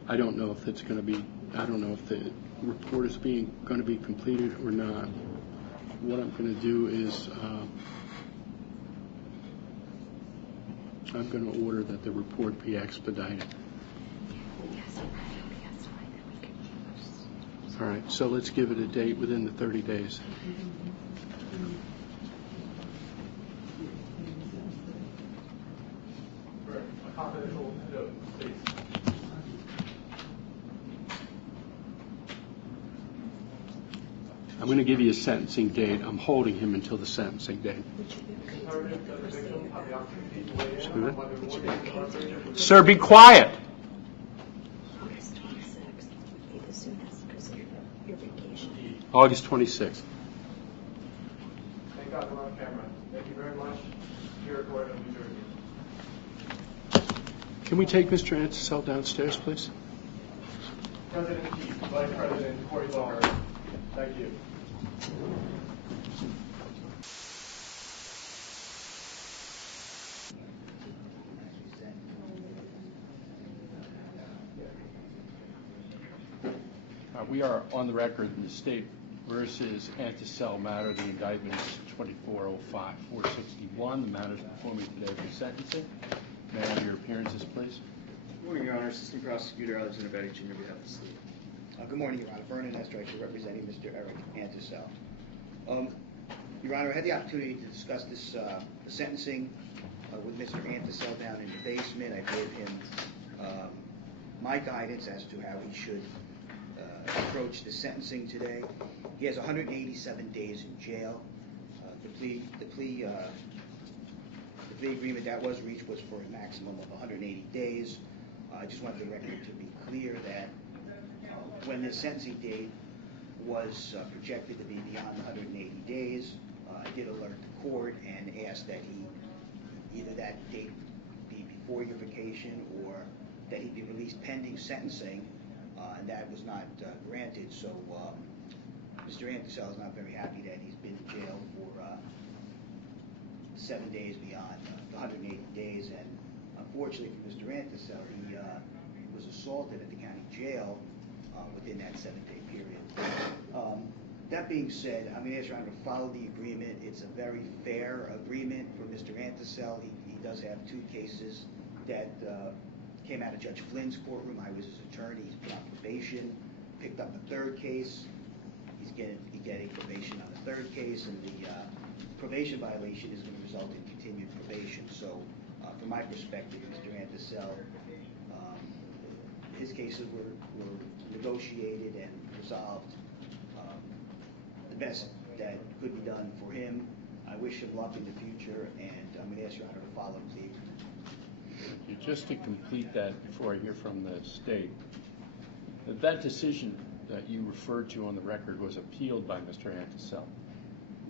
I don't know if it's going to be, I don't know if the report is going to be completed or not. What I'm going to do is I'm going to order that the report be expedited. All right, so let's give it a date within the 30 days. I'm going to give you a sentencing date. I'm holding him until the sentencing date. Sir, be quiet. August 26th. Thank God we're on camera. Thank you very much. Here Court of New Jersey. Can we take Mr. Antisel downstairs, please? President Keith, Vice President Corey Lower. Thank you. We are on the record in the State versus Antisel matter. The indictment is 2405-461. The matter is before me today for sentencing. May I have your appearances, please? Good morning, Your Honor. Assistant Prosecutor Alexander Betty, Jr. on behalf of the State. Good morning, Your Honor. Vernon Estreicher representing Mr. Eric Antisel. Your Honor, I had the opportunity to discuss this sentencing with Mr. Antisel down in the basement. I gave him my guidance as to how he should approach the sentencing today. He has 187 days in jail. The plea agreement that was reached was for a maximum of 180 days. I just wanted the record to be clear that when the sentencing date was projected to be beyond 180 days, I did alert the court and asked that he either that date be before your vacation or that he be released pending sentencing, and that was not granted. So Mr. Antisel is not very happy that he's been in jail for 7 days beyond the 180 days, and unfortunately for Mr. Antisel, he was assaulted at the county jail within that 7-day period. That being said, I'm going to ask Your Honor to follow the agreement. It's a very fair agreement for Mr. Antisel. He does have 2 cases that came out of Judge Flynn's courtroom. I was his attorney. He's put on probation. Picked up a 3rd case. He's getting probation on the 3rd case, and the probation violation is going to result in continued probation. So, from my perspective, Mr. Antisel, his cases were negotiated and resolved the best that could be done for him. I wish him luck in the future, and I'm going to ask Your Honor to follow, please. Just to complete that before I hear from the State, that decision that you referred to on the record was appealed by Mr. Antisel.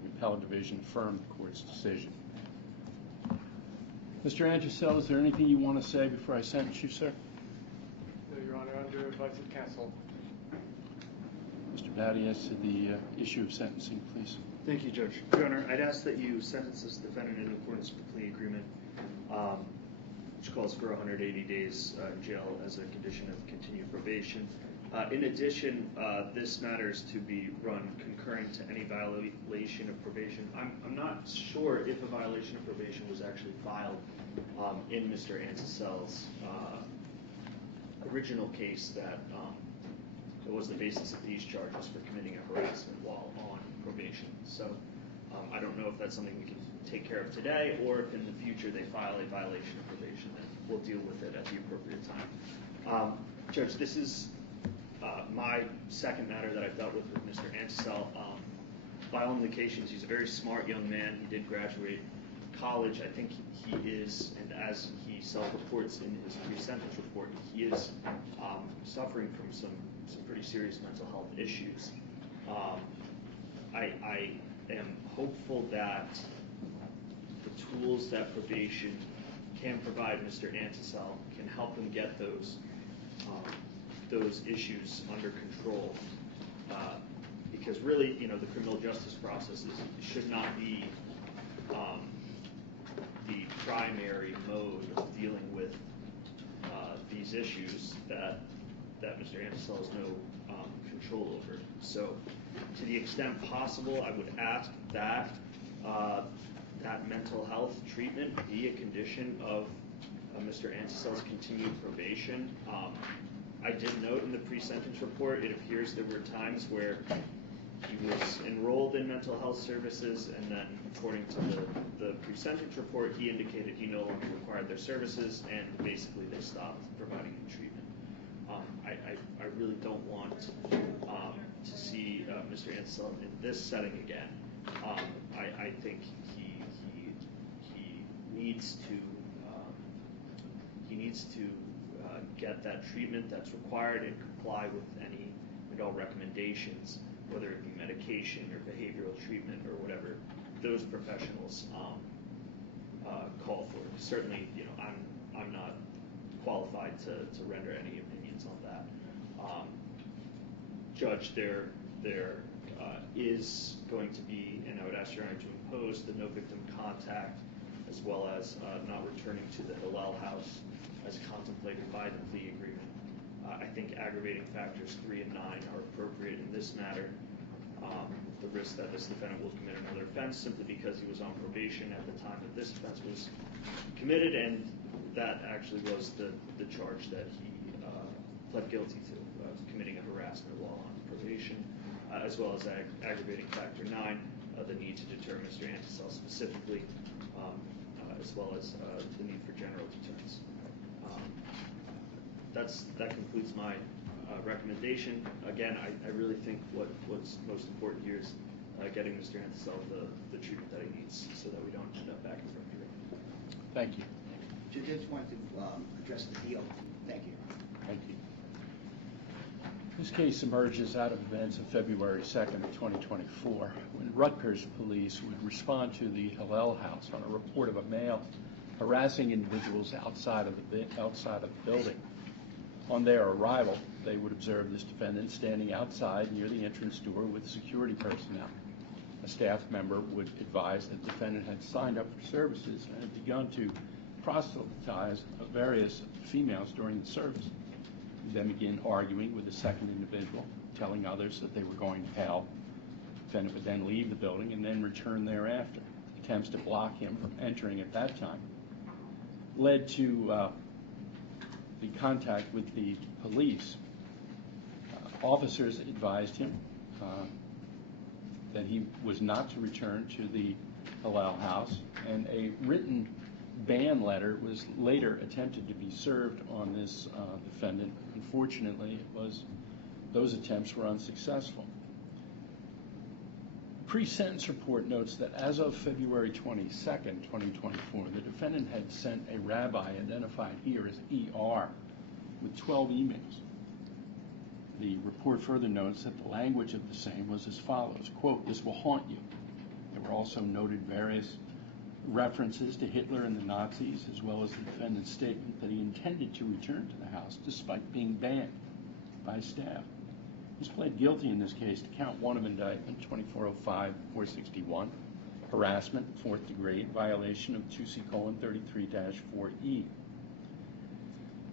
The appellate division affirmed the court's decision. Mr. Antisel, is there anything you want to say before I sentence you, sir? No, Your Honor, under advice of counsel. Mr. Batty, as to the issue of sentencing, please. Thank you, Judge. Your Honor, I'd ask that you sentence this defendant in accordance with the plea agreement, which calls for 180 days in jail as a condition of continued probation. In addition, this matter is to be run concurrent to any violation of probation. I'm not sure if a violation of probation was actually filed in Mr. Antisel's original case that was the basis of these charges for committing a harassment while on probation. So I don't know if that's something we can take care of today, or if in the future they file a violation of probation, then we'll deal with it at the appropriate time. Judge, this is my second matter that I've dealt with Mr. Antisel. By all indications, he's a very smart young man. He did graduate college. I think he is, and as he self-reports in his pre-sentence report, he is suffering from some pretty serious mental health issues. I am hopeful that the tools that probation can provide Mr. Antisel can help him get those issues under control. because really, the criminal justice process should not be the primary mode of dealing with these issues that Mr. Antisel has no control over. So, to the extent possible, I would ask that that mental health treatment be a condition of Mr. Antisel's continued probation. I did note in the pre-sentence report, it appears there were times where he was enrolled in mental health services, and then according to the pre-sentence report, he indicated he no longer required their services, and basically they stopped providing him treatment. I really don't want to see Mr. Antisel in this setting again. I think he needs to get that treatment that's required and comply with any and all recommendations, whether it be medication or behavioral treatment or whatever those professionals call for. Certainly, I'm not qualified to render any opinions on that. Judge, there is going to be, and I would ask Your Honor to impose the no victim contact, as well as not returning to the Hillel house as contemplated by the plea agreement. I think aggravating factors 3 and 9 are appropriate in this matter. The risk that this defendant will commit another offense simply because he was on probation at the time that this offense was committed, and that actually was the charge that he pled guilty to, committing a harassment while on probation, as well as aggravating factor 9, the need to deter Mr. Antisel specifically, as well as the need for general deterrence. That concludes my recommendation. Again, I really think what's most important here is getting Mr. Antisel the treatment that he needs, so that we don't end up back in front of you. Thank you. I just wanted to address the deal. Thank you. Thank you. This case emerges out of events of February 2nd of 2024, when Rutgers police would respond to the Hillel house on a report of a male harassing individuals outside of the building. On their arrival, they would observe this defendant standing outside near the entrance door with security personnel. A staff member would advise that the defendant had signed up for services and had begun to proselytize various females during the service. He then began arguing with the second individual, telling others that they were going to hell. The defendant would then leave the building and then return thereafter. Attempts to block him from entering at that time led to the contact with the police. Officers advised him that he was not to return to the Hillel house, and a written ban letter was later attempted to be served on this defendant. Unfortunately, those attempts were unsuccessful. The pre-sentence report notes that as of February 22nd, 2024, the defendant had sent a rabbi identified here as ER with 12 emails. The report further notes that the language of the same was as follows, quote, "This will haunt you." There were also noted various references to Hitler and the Nazis, as well as the defendant's statement that he intended to return to the house despite being banned by staff. He's pled guilty in this case to count 1 of indictment 2405-461, harassment, 4th degree, violation of 2C:33-4E.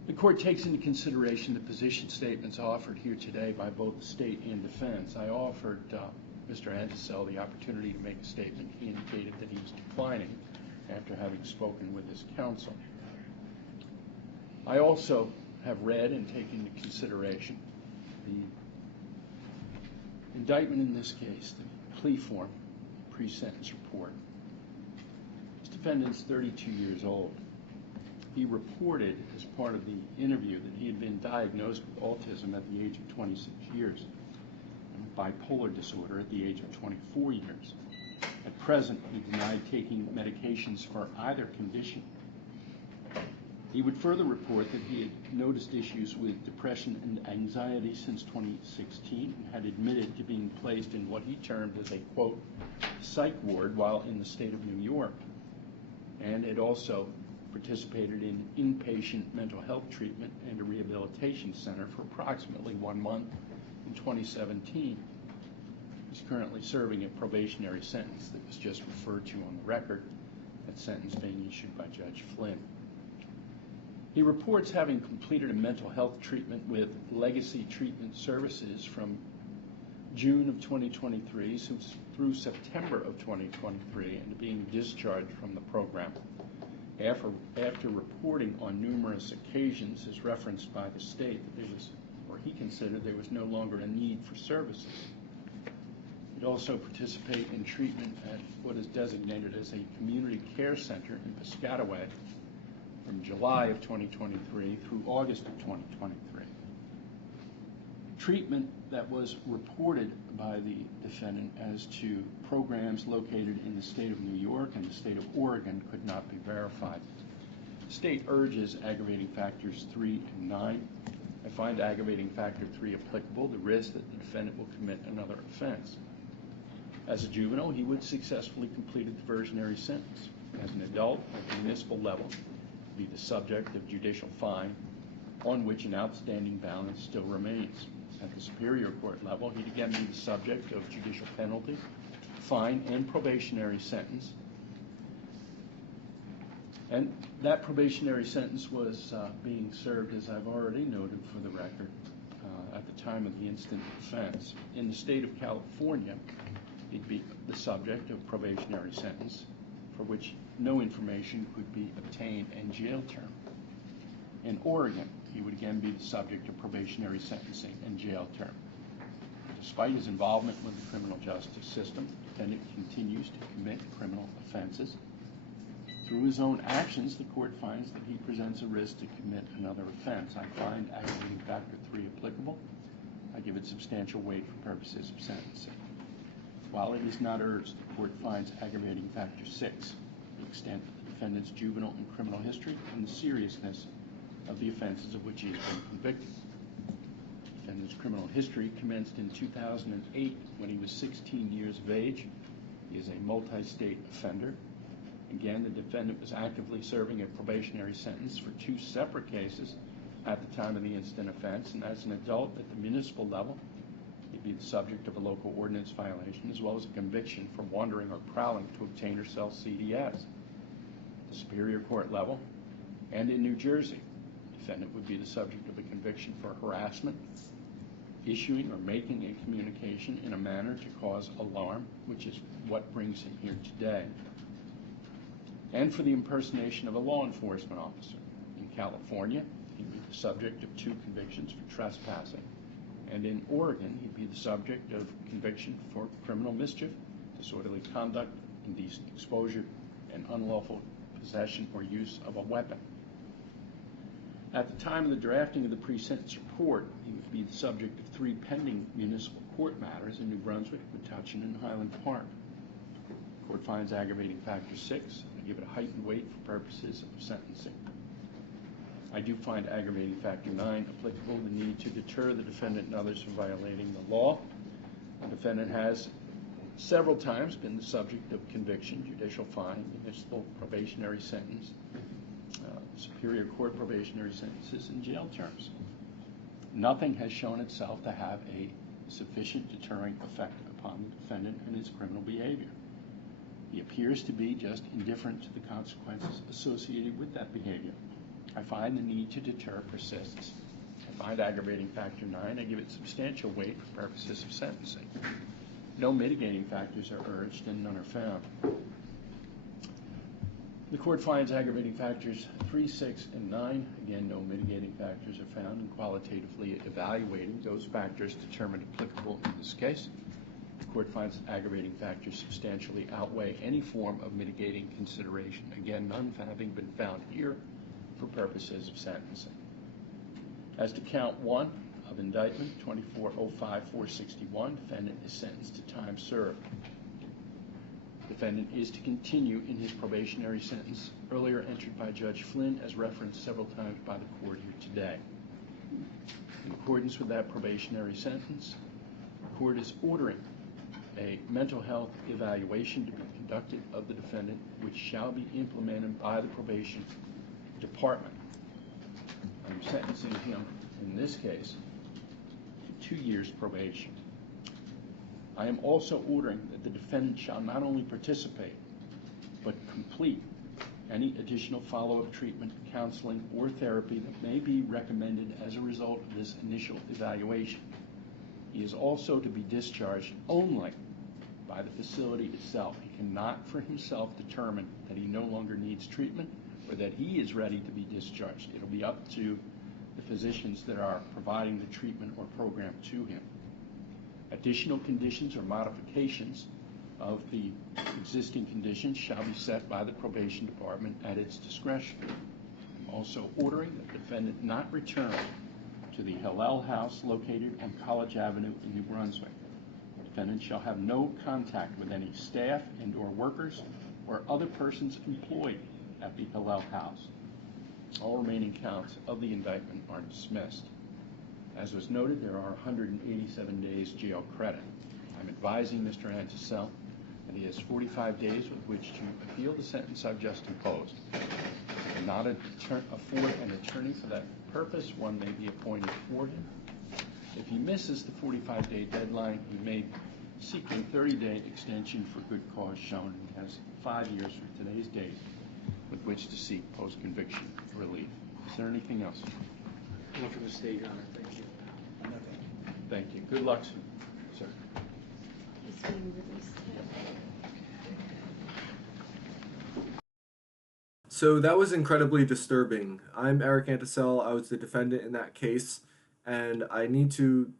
The court takes into consideration the position statements offered here today by both the state and defense. I offered Mr. Antisel the opportunity to make a statement. He indicated that he was declining after having spoken with his counsel. I also have read and taken into consideration the indictment in this case, the plea form, pre-sentence report. This defendant's 32 years old. He reported as part of the interview that he had been diagnosed with autism at the age of 26 years and bipolar disorder at the age of 24 years. At present, he denied taking medications for either condition. He would further report that he had noticed issues with depression and anxiety since 2016 and had admitted to being placed in what he termed as a, quote, psych ward while in the state of New York, and had also participated in inpatient mental health treatment and a rehabilitation center for approximately 1 month in 2017. currently serving a probationary sentence that was just referred to on the record, that sentence being issued by Judge Flynn. He reports having completed a mental health treatment with Legacy Treatment Services from June of 2023 through September of 2023 and being discharged from the program. After reporting on numerous occasions, as referenced by the state, that he considered there was no longer a need for services. He'd also participate in treatment at what is designated as a community care center in Piscataway from July of 2023 through August of 2023. Treatment that was reported by the defendant as to programs located in the state of New York and the state of Oregon could not be verified. The state urges aggravating factors 3 and 9. I find aggravating factor 3 applicable, the risk that the defendant will commit another offense. As a juvenile, he would successfully complete a diversionary sentence. As an adult, at the municipal level, be the subject of judicial fine, on which an outstanding balance still remains. At the Superior Court level, he'd again be the subject of judicial penalty, fine, and probationary sentence. And that probationary sentence was being served, as I've already noted for the record, at the time of the instant offense. In the state of California, he'd be the subject of probationary sentence for which no information could be obtained and jail term. In Oregon, he would again be the subject of probationary sentencing and jail term. Despite his involvement with the criminal justice system, the defendant continues to commit criminal offenses. Through his own actions, the court finds that he presents a risk to commit another offense. I find aggravating factor 3 applicable. I give it substantial weight for purposes of sentencing. While it is not urged, the court finds aggravating factor 6, the extent of the defendant's juvenile and criminal history and the seriousness of the offenses of which he has been convicted. The defendant's criminal history commenced in 2008 when he was 16 years of age. He is a multi-state offender. Again, the defendant was actively serving a probationary sentence for 2 separate cases at the time of the instant offense, and as an adult at the municipal level, he'd be the subject of a local ordinance violation as well as a conviction for wandering or prowling to obtain or sell CDS. At the Superior Court level and in New Jersey, the defendant would be the subject of a conviction for harassment, issuing or making a communication in a manner to cause alarm, which is what brings him here today, and for the impersonation of a law enforcement officer. In California, he'd be the subject of 2 convictions for trespassing, and in Oregon, he'd be the subject of conviction for criminal mischief, disorderly conduct, indecent exposure, and unlawful possession or use of a weapon. At the time of the drafting of the pre-sentence report, he would be the subject of 3 pending municipal court matters in New Brunswick, Metuchen, and Highland Park. The court finds aggravating factor 6. I give it a heightened weight for purposes of sentencing. I do find aggravating factor 9 applicable, the need to deter the defendant and others from violating the law. The defendant has several times been the subject of conviction, judicial fine, municipal probationary sentence, Superior Court probationary sentences, and jail terms. Nothing has shown itself to have a sufficient deterring effect upon the defendant and his criminal behavior. He appears to be just indifferent to the consequences associated with that behavior. I find the need to deter persists. I find aggravating factor 9. I give it substantial weight for purposes of sentencing. No mitigating factors are urged and none are found. The court finds aggravating factors 3, 6, and 9. Again, no mitigating factors are found, and qualitatively evaluating those factors determined applicable in this case. The court finds that aggravating factors substantially outweigh any form of mitigating consideration. Again, none having been found here for purposes of sentencing. As to count 1 of indictment 2405-461, defendant is sentenced to time served. Defendant is to continue in his probationary sentence earlier entered by Judge Flynn, as referenced several times by the court here today. In accordance with that probationary sentence, the court is ordering a mental health evaluation to be conducted of the defendant, which shall be implemented by the probation department. I'm sentencing him, in this case, to 2 years probation. I am also ordering that the defendant shall not only participate, but complete any additional follow-up treatment, counseling, or therapy that may be recommended as a result of this initial evaluation. He is also to be discharged only by the facility itself. He cannot for himself determine that he no longer needs treatment or that he is ready to be discharged. It'll be up to the physicians that are providing the treatment or program to him. Additional conditions or modifications of the existing conditions shall be set by the probation department at its discretion. I'm also ordering that the defendant not return to the Hillel House located on College Avenue in New Brunswick. The defendant shall have no contact with any staff and or workers or other persons employed at the Hillel House. All remaining counts of the indictment are dismissed. As was noted, there are 187 days jail credit. I'm advising Mr. Antisel that he has 45 days with which to appeal the sentence I've just imposed. If he cannot afford an attorney for that purpose, one may be appointed for him. If he misses the 45-day deadline, he may seek a 30-day extension for good cause shown. He has 5 years from today's date with which to seek post-conviction relief. Is there anything else? One from the state, Your Honor. Thank you. Thank you. Good luck, sir. He's being released. So that was incredibly disturbing. I'm Eric Antisel. I was the defendant in that case, and I need to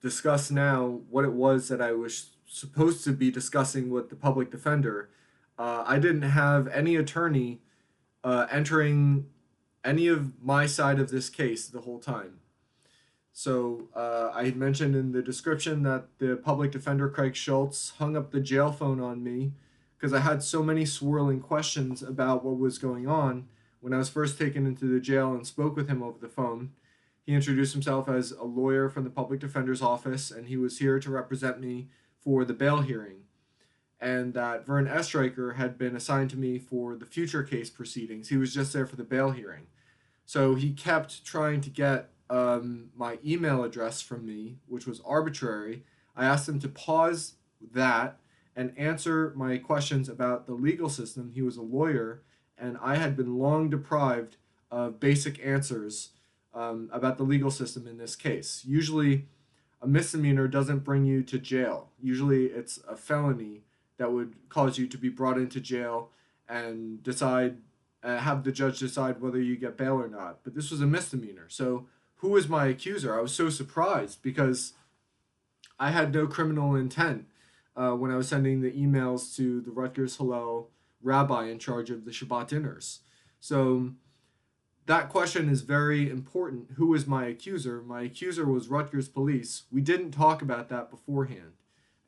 discuss now what it was that I was supposed to be discussing with the public defender. I didn't have any attorney entering any of my side of this case the whole time. So I had mentioned in the description that the public defender, Craig Schultz, hung up the jail phone on me because I had so many swirling questions about what was going on when I was first taken into the jail and spoke with him over the phone. He introduced himself as a lawyer from the public defender's office, and he was here to represent me for the bail hearing, and that Vern Estreicher had been assigned to me for the future case proceedings. He was just there for the bail hearing. So he kept trying to get my email address from me, which was arbitrary. I asked him to pause that and answer my questions about the legal system. He was a lawyer, and I had been long deprived of basic answers about the legal system in this case. Usually, a misdemeanor doesn't bring you to jail. Usually, it's a felony that would cause you to be brought into jail and have the judge decide whether you get bail or not. But this was a misdemeanor. So who was my accuser? I was so surprised because I had no criminal intent when I was sending the emails to the Rutgers Hillel rabbi in charge of the Shabbat dinners. So that question is very important. Who is my accuser? My accuser was Rutgers police. We didn't talk about that beforehand.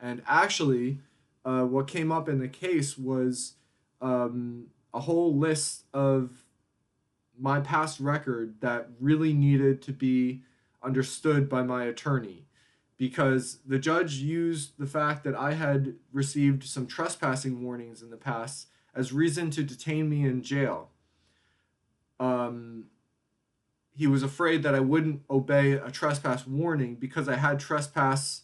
And actually, what came up in the case was a whole list of my past record that really needed to be understood by my attorney, because the judge used the fact that I had received some trespassing warnings in the past as reason to detain me in jail. He was afraid that I wouldn't obey a trespass warning because I had trespass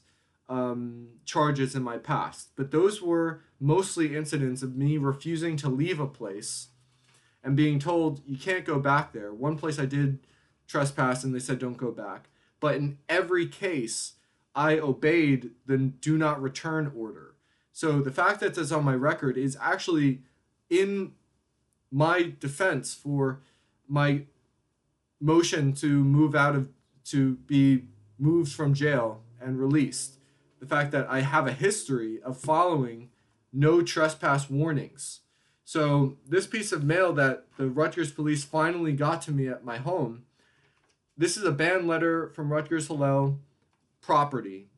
charges in my past. But those were mostly incidents of me refusing to leave a place and being told, you can't go back there. One place I did trespass and they said, don't go back. But in every case, I obeyed the do not return order. So the fact that it's on my record is actually in my defense for my motion to be moved from jail and released. The fact that I have a history of following no trespass warnings. So this piece of mail that the Rutgers police finally got to me at my home, this is a ban letter from Rutgers Hillel property.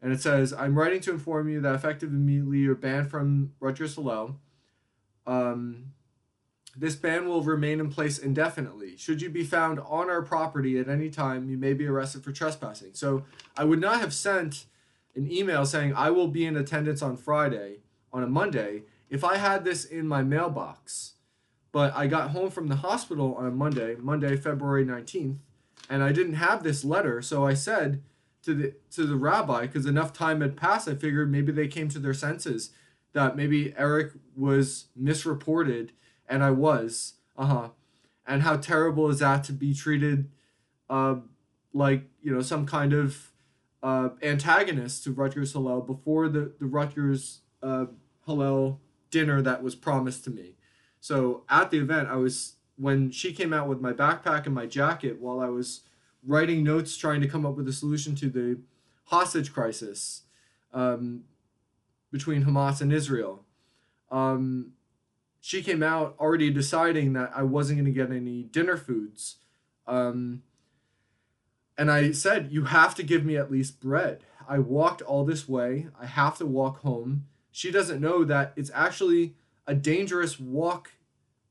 And it says, I'm writing to inform you that effective immediately you're banned from Rutgers Hillel. This ban will remain in place indefinitely. Should you be found on our property at any time, you may be arrested for trespassing. So I would not have sent an email saying I will be in attendance on Friday, on a Monday, if I had this in my mailbox. But I got home from the hospital on a Monday, February 19th, and I didn't have this letter. So I said to the rabbi, because enough time had passed. I figured maybe they came to their senses that maybe Eric was misreported, and I was. And how terrible is that to be treated like, some kind of antagonist to Rutgers Hillel before the Rutgers Hillel dinner that was promised to me. So at the event, when she came out with my backpack and my jacket while I was writing notes trying to come up with a solution to the hostage crisis between Hamas and Israel, she came out already deciding that I wasn't going to get any dinner foods. And I said, you have to give me at least bread. I walked all this way. I have to walk home. She doesn't know that it's actually a dangerous walk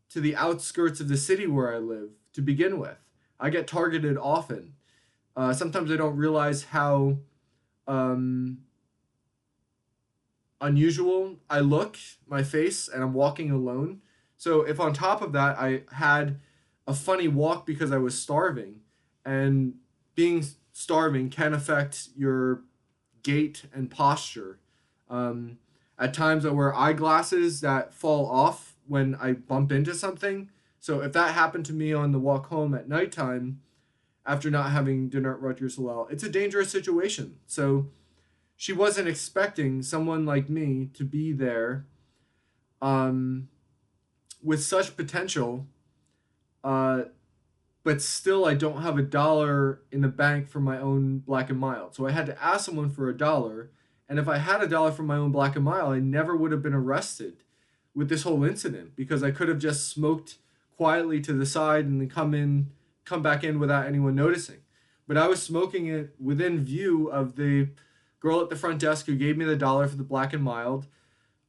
to the outskirts of the city where I live to begin with. I get targeted often. Sometimes I don't realize how unusual I look, my face, and I'm walking alone. So if on top of that I had a funny walk because I was starving, and being starving can affect your gait and posture. At times I wear eyeglasses that fall off when I bump into something. So if that happened to me on the walk home at nighttime after not having dinner at Rutgers Hillel, it's a dangerous situation. So she wasn't expecting someone like me to be there with such potential, but still I don't have $1 in the bank for my own Black and Mild. So I had to ask someone for $1. And if I had $1 for my own Black and Mild, I never would have been arrested with this whole incident, because I could have just smoked quietly to the side and then come back in without anyone noticing. But I was smoking it within view of the girl at the front desk who gave me the $1 for the Black and Mild.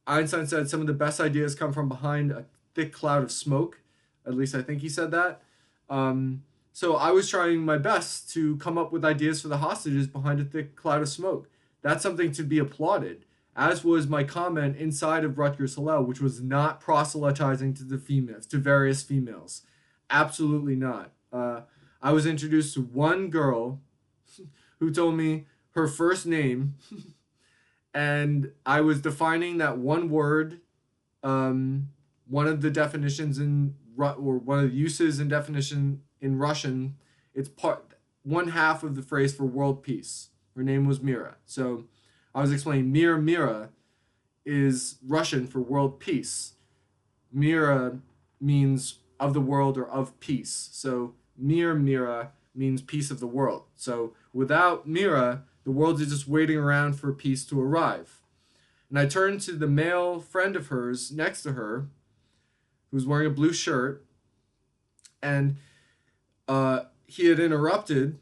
Einstein said some of the best ideas come from behind a thick cloud of smoke. At least I think he said that. So I was trying my best to come up with ideas for the hostages behind a thick cloud of smoke. That's something to be applauded, as was my comment inside of Rutgers Hillel, which was not proselytizing to the females, to various females. Absolutely not. I was introduced to one girl who told me her first name, and I was defining that one word, one of the definitions or one of the uses and definition in Russian. It's one half of the phrase for world peace. Her name was Mira. So I was explaining Mira is Russian for world peace. Mira means of the world or of peace. So Mira means peace of the world. So without Mira, the world is just waiting around for peace to arrive. And I turned to the male friend of hers next to her, who was wearing a blue shirt, and he had interrupted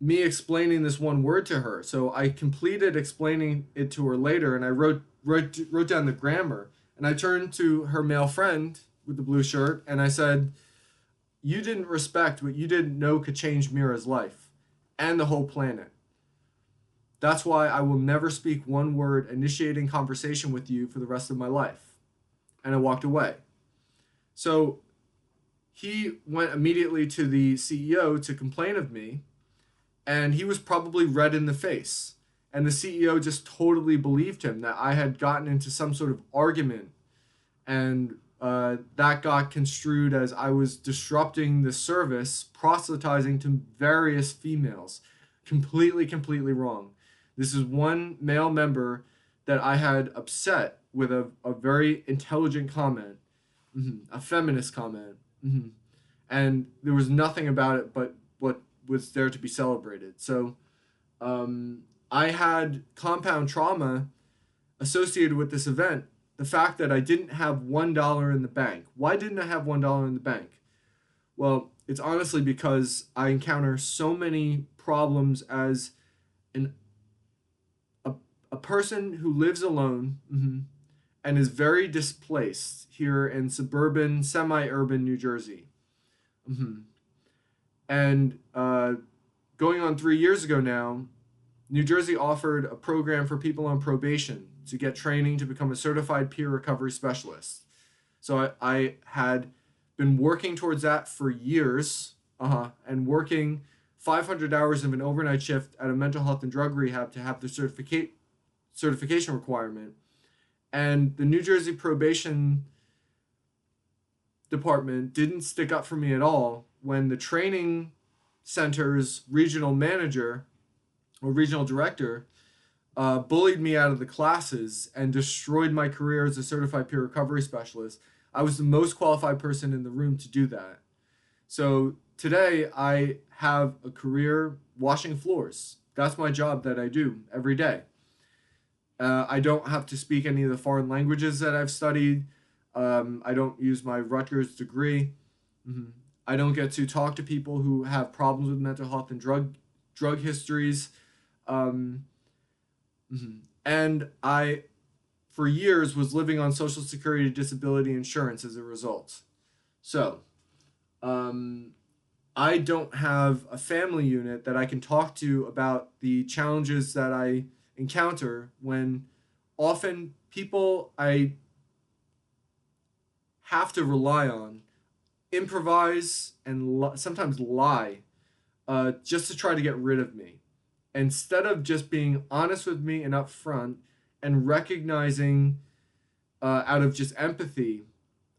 me explaining this one word to her. So I completed explaining it to her later, and I wrote down the grammar. And I turned to her male friend with the blue shirt, and I said, you didn't respect what you didn't know could change Mira's life and the whole planet. That's why I will never speak one word initiating conversation with you for the rest of my life. And I walked away. So he went immediately to the CEO to complain of me, and he was probably red in the face. And the CEO just totally believed him, that I had gotten into some sort of argument, and that got construed as I was disrupting the service, proselytizing to various females. Completely wrong. This is one male member that I had upset with a very intelligent comment, a feminist comment, and there was nothing about it but what was there to be celebrated. So I had compound trauma associated with this event. The fact that I didn't have $1 in the bank. Why didn't I have $1 in the bank? Well, it's honestly because I encounter so many problems as a person who lives alone and is very displaced here in suburban, semi-urban New Jersey. And going on 3 years ago now, New Jersey offered a program for people on probation to get training to become a certified peer recovery specialist. So I had been working towards that for years, and working 500 hours of an overnight shift at a mental health and drug rehab to have the certification requirement. And the New Jersey probation department didn't stick up for me at all when the training center's regional manager or regional director bullied me out of the classes and destroyed my career as a certified peer recovery specialist. I was the most qualified person in the room to do that. So today I have a career washing floors. That's my job that I do every day. I don't have to speak any of the foreign languages that I've studied. I don't use my Rutgers degree. I don't get to talk to people who have problems with mental health and drug histories. And I, for years, was living on Social Security disability insurance as a result. So, I don't have a family unit that I can talk to about the challenges that I encounter when often people I have to rely on improvise and sometimes lie just to try to get rid of me. Instead of just being honest with me and upfront and recognizing out of just empathy,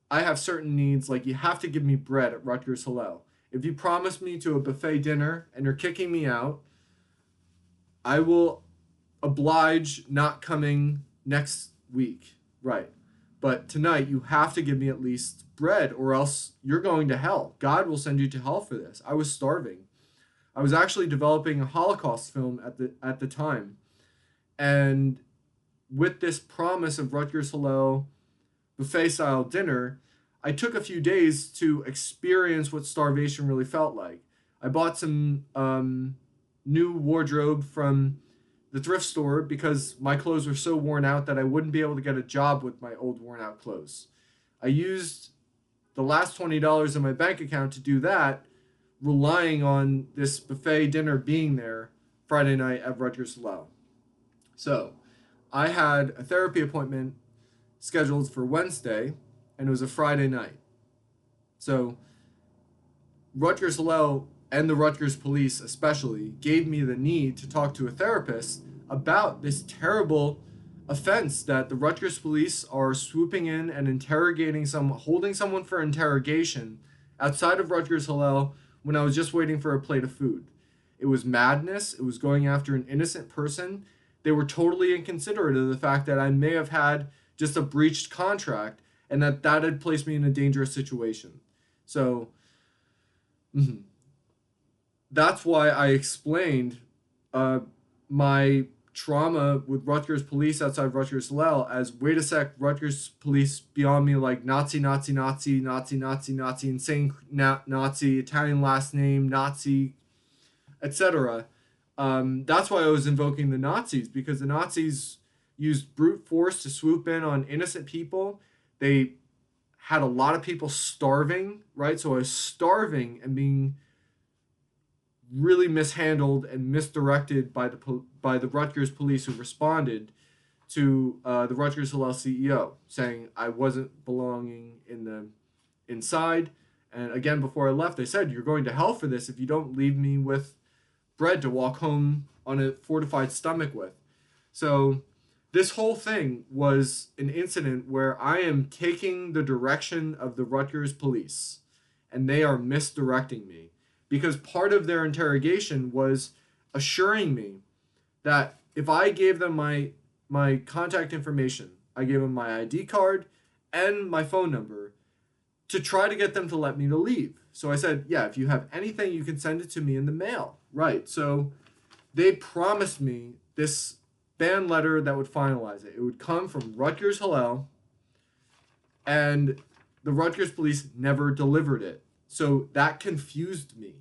I have certain needs, like you have to give me bread at Rutgers Hillel. If you promise me to a buffet dinner and you're kicking me out, I will oblige not coming next week. Right. But tonight you have to give me at least bread or else you're going to hell. God will send you to hell for this. I was starving. I was actually developing a Holocaust film at the time. And with this promise of Rutgers Hillel buffet-style dinner, I took a few days to experience what starvation really felt like. I bought some new wardrobe from the thrift store because my clothes were so worn out that I wouldn't be able to get a job with my old worn-out clothes. I used the last $20 in my bank account to do that, relying on this buffet dinner being there Friday night at Rutgers Hillel. So I had a therapy appointment scheduled for Wednesday, and it was a Friday night. So Rutgers Hillel and the Rutgers police especially gave me the need to talk to a therapist about this terrible offense that the Rutgers police are swooping in and interrogating holding someone for interrogation outside of Rutgers Hillel when I was just waiting for a plate of food. It was madness. It was going after an innocent person. They were totally inconsiderate of the fact that I may have had just a breached contract and that had placed me in a dangerous situation. So that's why I explained my trauma with Rutgers police outside Rutgers Hillel as, wait a sec, Rutgers police beyond me like Nazi, Nazi, Nazi, Nazi, Nazi, Nazi, insane Nazi, Italian last name, Nazi, etc. That's why I was invoking the Nazis, because the Nazis used brute force to swoop in on innocent people. They had a lot of people starving, right? So I was starving and being really mishandled and misdirected by the Rutgers police who responded to the Rutgers Hillel CEO, saying I wasn't belonging inside. And again, before I left, they said, you're going to hell for this if you don't leave me with bread to walk home on a fortified stomach with. So this whole thing was an incident where I am taking the direction of the Rutgers police, and they are misdirecting me. Because part of their interrogation was assuring me that if I gave them my contact information, I gave them my ID card and my phone number, to try to get them to let me to leave. So I said, yeah, if you have anything, you can send it to me in the mail. Right. So they promised me this ban letter that would finalize it. It would come from Rutgers Hillel, and the Rutgers police never delivered it. So that confused me.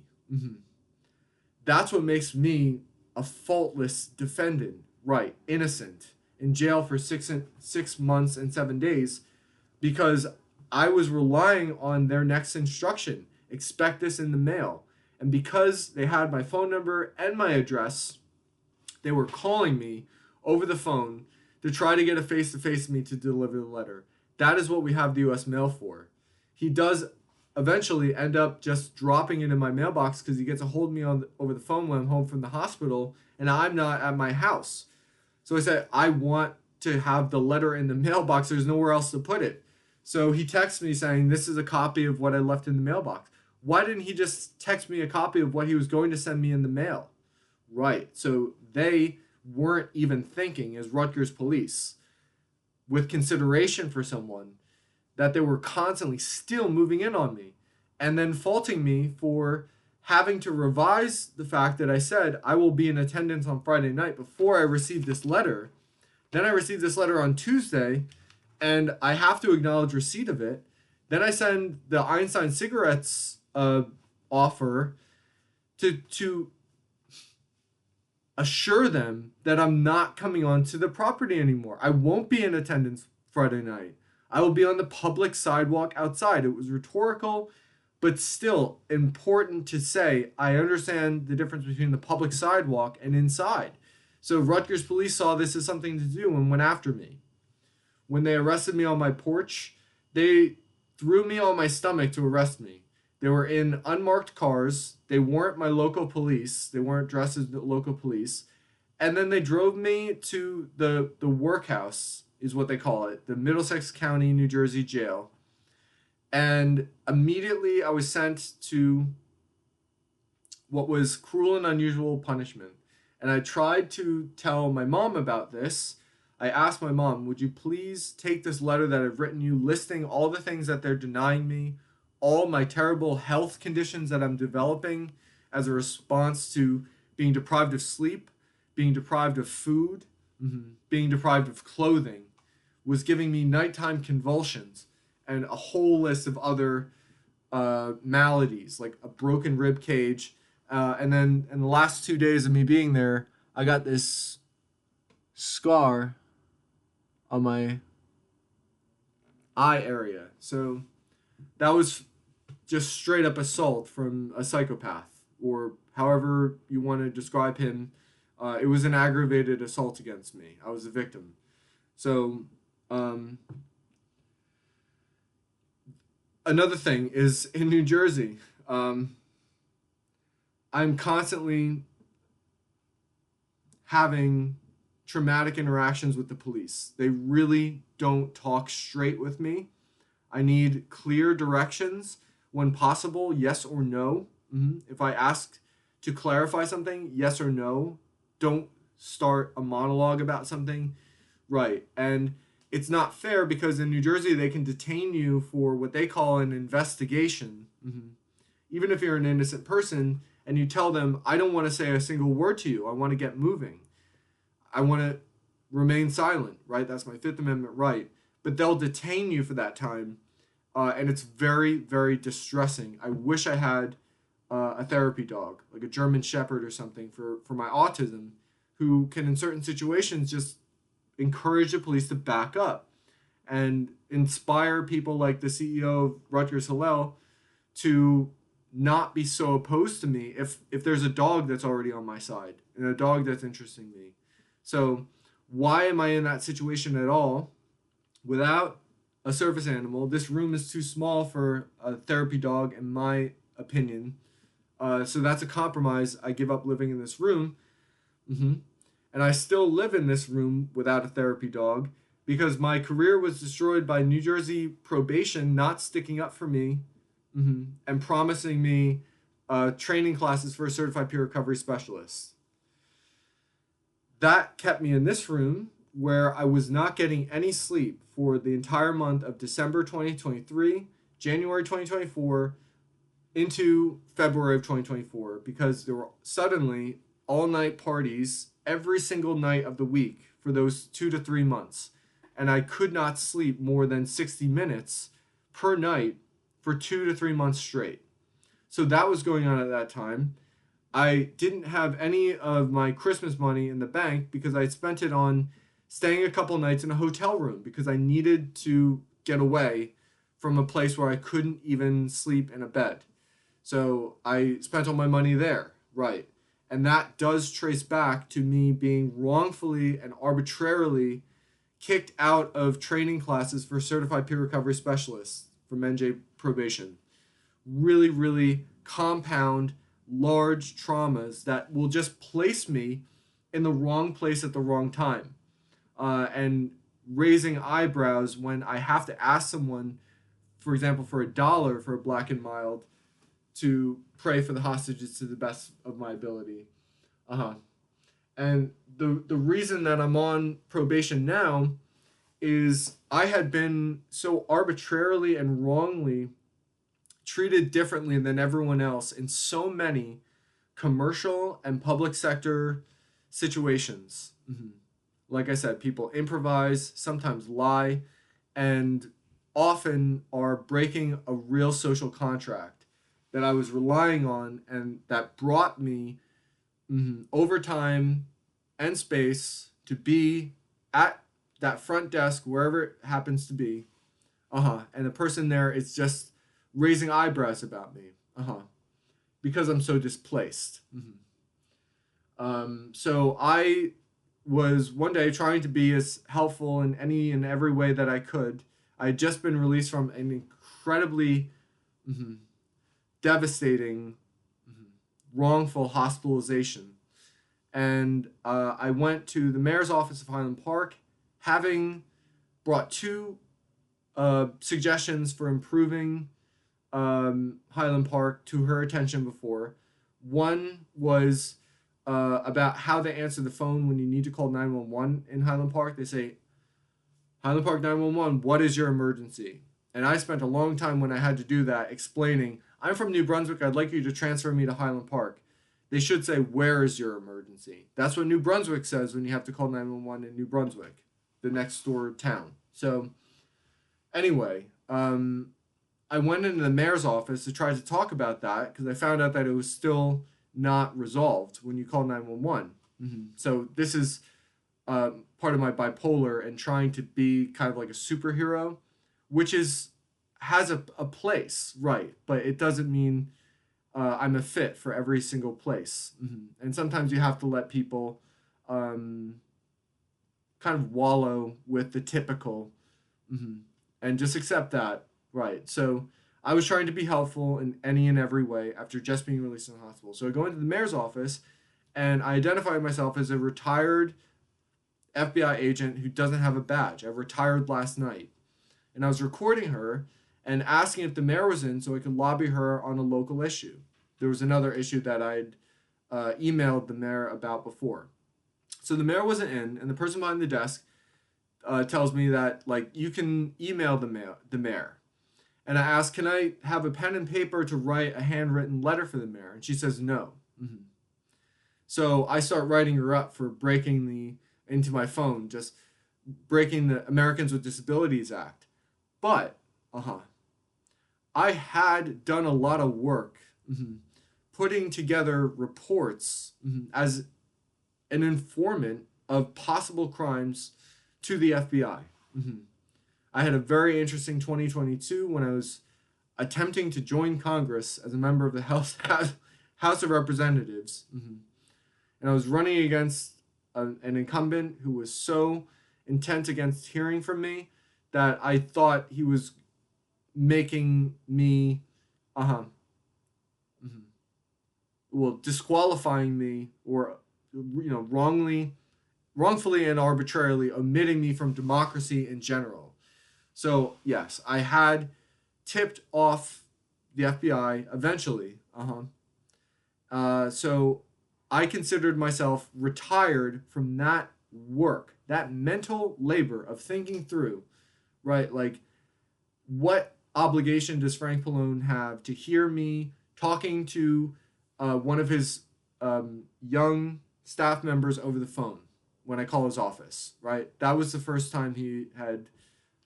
That's what makes me a faultless defendant, right, innocent, in jail for 6 months and 7 days, because I was relying on their next instruction, expect this in the mail. And because they had my phone number and my address, they were calling me over the phone to try to get a face-to-face with me to deliver the letter. That is what we have the U.S. mail for. He does eventually end up just dropping it in my mailbox because he gets a hold of me over the phone when I'm home from the hospital and I'm not at my house. So I said, I want to have the letter in the mailbox. There's nowhere else to put it. So he texts me saying, this is a copy of what I left in the mailbox. Why didn't he just text me a copy of what he was going to send me in the mail? Right. So they weren't even thinking, as Rutgers police, with consideration for someone, that they were constantly still moving in on me and then faulting me for having to revise the fact that I said I will be in attendance on Friday night before I received this letter. Then I received this letter on Tuesday, and I have to acknowledge receipt of it. Then I send the Einstein cigarettes offer to assure them that I'm not coming onto the property anymore. I won't be in attendance Friday night. I will be on the public sidewalk outside. It was rhetorical, but still important to say I understand the difference between the public sidewalk and inside. So Rutgers police saw this as something to do and went after me. When they arrested me on my porch, they threw me on my stomach to arrest me. They were in unmarked cars. They weren't my local police. They weren't dressed as local police. And then they drove me to the workhouse, is what they call it, the Middlesex County, New Jersey jail. And immediately I was sent to what was cruel and unusual punishment. And I tried to tell my mom about this. I asked my mom, would you please take this letter that I've written you listing all the things that they're denying me, all my terrible health conditions that I'm developing as a response to being deprived of sleep, being deprived of food, being deprived of clothing, was giving me nighttime convulsions, and a whole list of other maladies, like a broken rib cage. And then in the last 2 days of me being there, I got this scar on my eye area. So that was just straight up assault from a psychopath, or however you want to describe him. It was an aggravated assault against me. I was a victim. So another thing is in New Jersey, I'm constantly having traumatic interactions with the police. They really don't talk straight with me. I need clear directions when possible, yes or no. If I ask to clarify something, yes or no. Don't start a monologue about something. Right. And it's not fair because in New Jersey, they can detain you for what they call an investigation. Even if you're an innocent person and you tell them, I don't want to say a single word to you. I want to get moving. I want to remain silent, right? That's my Fifth Amendment right. But they'll detain you for that time. And it's very, very distressing. I wish I had a therapy dog, like a German Shepherd or something for my autism, who can in certain situations just encourage the police to back up and inspire people like the CEO of Rutgers Hillel to not be so opposed to me if there's a dog that's already on my side and a dog that's interesting me. So why am I in that situation at all without a service animal? This room is too small for a therapy dog, in my opinion. So that's a compromise. I give up living in this room. And I still live in this room without a therapy dog because my career was destroyed by New Jersey probation not sticking up for me and promising me training classes for a certified peer recovery specialist. That kept me in this room where I was not getting any sleep for the entire month of December 2023, January 2024, into February of 2024, because there were suddenly all-night parties every single night of the week for those 2 to 3 months. And I could not sleep more than 60 minutes per night for 2 to 3 months straight. So that was going on at that time. I didn't have any of my Christmas money in the bank because I had spent it on staying a couple nights in a hotel room because I needed to get away from a place where I couldn't even sleep in a bed. So I spent all my money there, right? And that does trace back to me being wrongfully and arbitrarily kicked out of training classes for certified peer recovery specialists from NJ probation. really, really compound, large traumas that will just place me in the wrong place at the wrong time. And raising eyebrows when I have to ask someone, for example, for $1 for a black and mild, to pray for the hostages to the best of my ability. And the reason that I'm on probation now is I had been so arbitrarily and wrongly treated differently than everyone else in so many commercial and public sector situations. Like I said, people improvise, sometimes lie, and often are breaking a real social contract that I was relying on and that brought me over time and space to be at that front desk, wherever it happens to be. And the person there is just raising eyebrows about me. Because I'm so displaced. So I was one day trying to be as helpful in any and every way that I could. I had just been released from an incredibly devastating, wrongful hospitalization. And I went to the mayor's office of Highland Park, having brought 2 suggestions for improving Highland Park to her attention before. One was about how they answer the phone when you need to call 911 in Highland Park. They say, Highland Park 911, what is your emergency? And I spent a long time when I had to do that explaining, I'm from New Brunswick, I'd like you to transfer me to Highland Park. They should say, where is your emergency? That's what New Brunswick says when you have to call 911 in New Brunswick, the next door town. So anyway, I went into the mayor's office to try to talk about that because I found out that it was still not resolved when you call 911. So this is part of my bipolar and trying to be kind of like a superhero, which has a place, right? But it doesn't mean I'm a fit for every single place. And sometimes you have to let people kind of wallow with the typical and just accept that, right? So I was trying to be helpful in any and every way after just being released from the hospital. So I go into the mayor's office and I identified myself as a retired FBI agent who doesn't have a badge. I retired last night. And I was recording her and asking if the mayor was in so I could lobby her on a local issue. There was another issue that I'd emailed the mayor about before. So the mayor wasn't in, and the person behind the desk tells me that, like, you can email the mayor. And I asked, can I have a pen and paper to write a handwritten letter for the mayor? And she says no. So I start writing her up for breaking into my phone, just breaking the Americans with Disabilities Act. But, I had done a lot of work putting together reports as an informant of possible crimes to the FBI. I had a very interesting 2022 when I was attempting to join Congress as a member of the House of Representatives. And I was running against an incumbent who was so intent against hearing from me that I thought he was making me, disqualifying me or, wrongfully and arbitrarily omitting me from democracy in general. So, yes, I had tipped off the FBI eventually. So I considered myself retired from that work, that mental labor of thinking through, right? Like, what obligation does Frank Pallone have to hear me talking to one of his young staff members over the phone when I call his office, right? That was the first time he had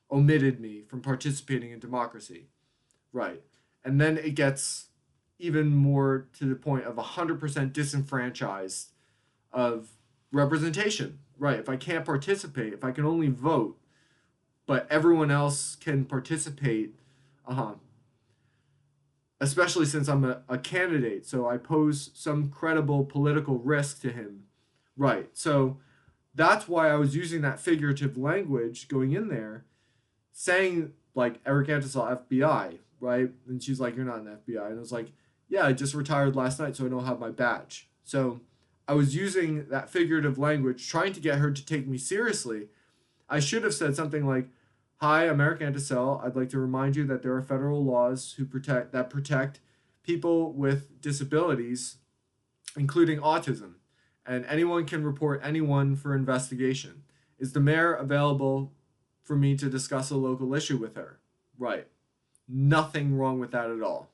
omitted me from participating in democracy, right? And then it gets even more to the point of 100% disenfranchised of representation, right? If I can't participate, if I can only vote, but everyone else can participate, especially since I'm a candidate, so I pose some credible political risk to him, right? So that's why I was using that figurative language going in there, saying like Eric Antisal FBI, right? And she's like, you're not in the FBI. And I was like, yeah, I just retired last night, so I don't have my badge. So I was using that figurative language, trying to get her to take me seriously. I should have said something like, hi, I'm Eric Anticel. I'd like to remind you that there are federal laws that protect people with disabilities, including autism, and anyone can report anyone for investigation. Is the mayor available for me to discuss a local issue with her? Right. Nothing wrong with that at all.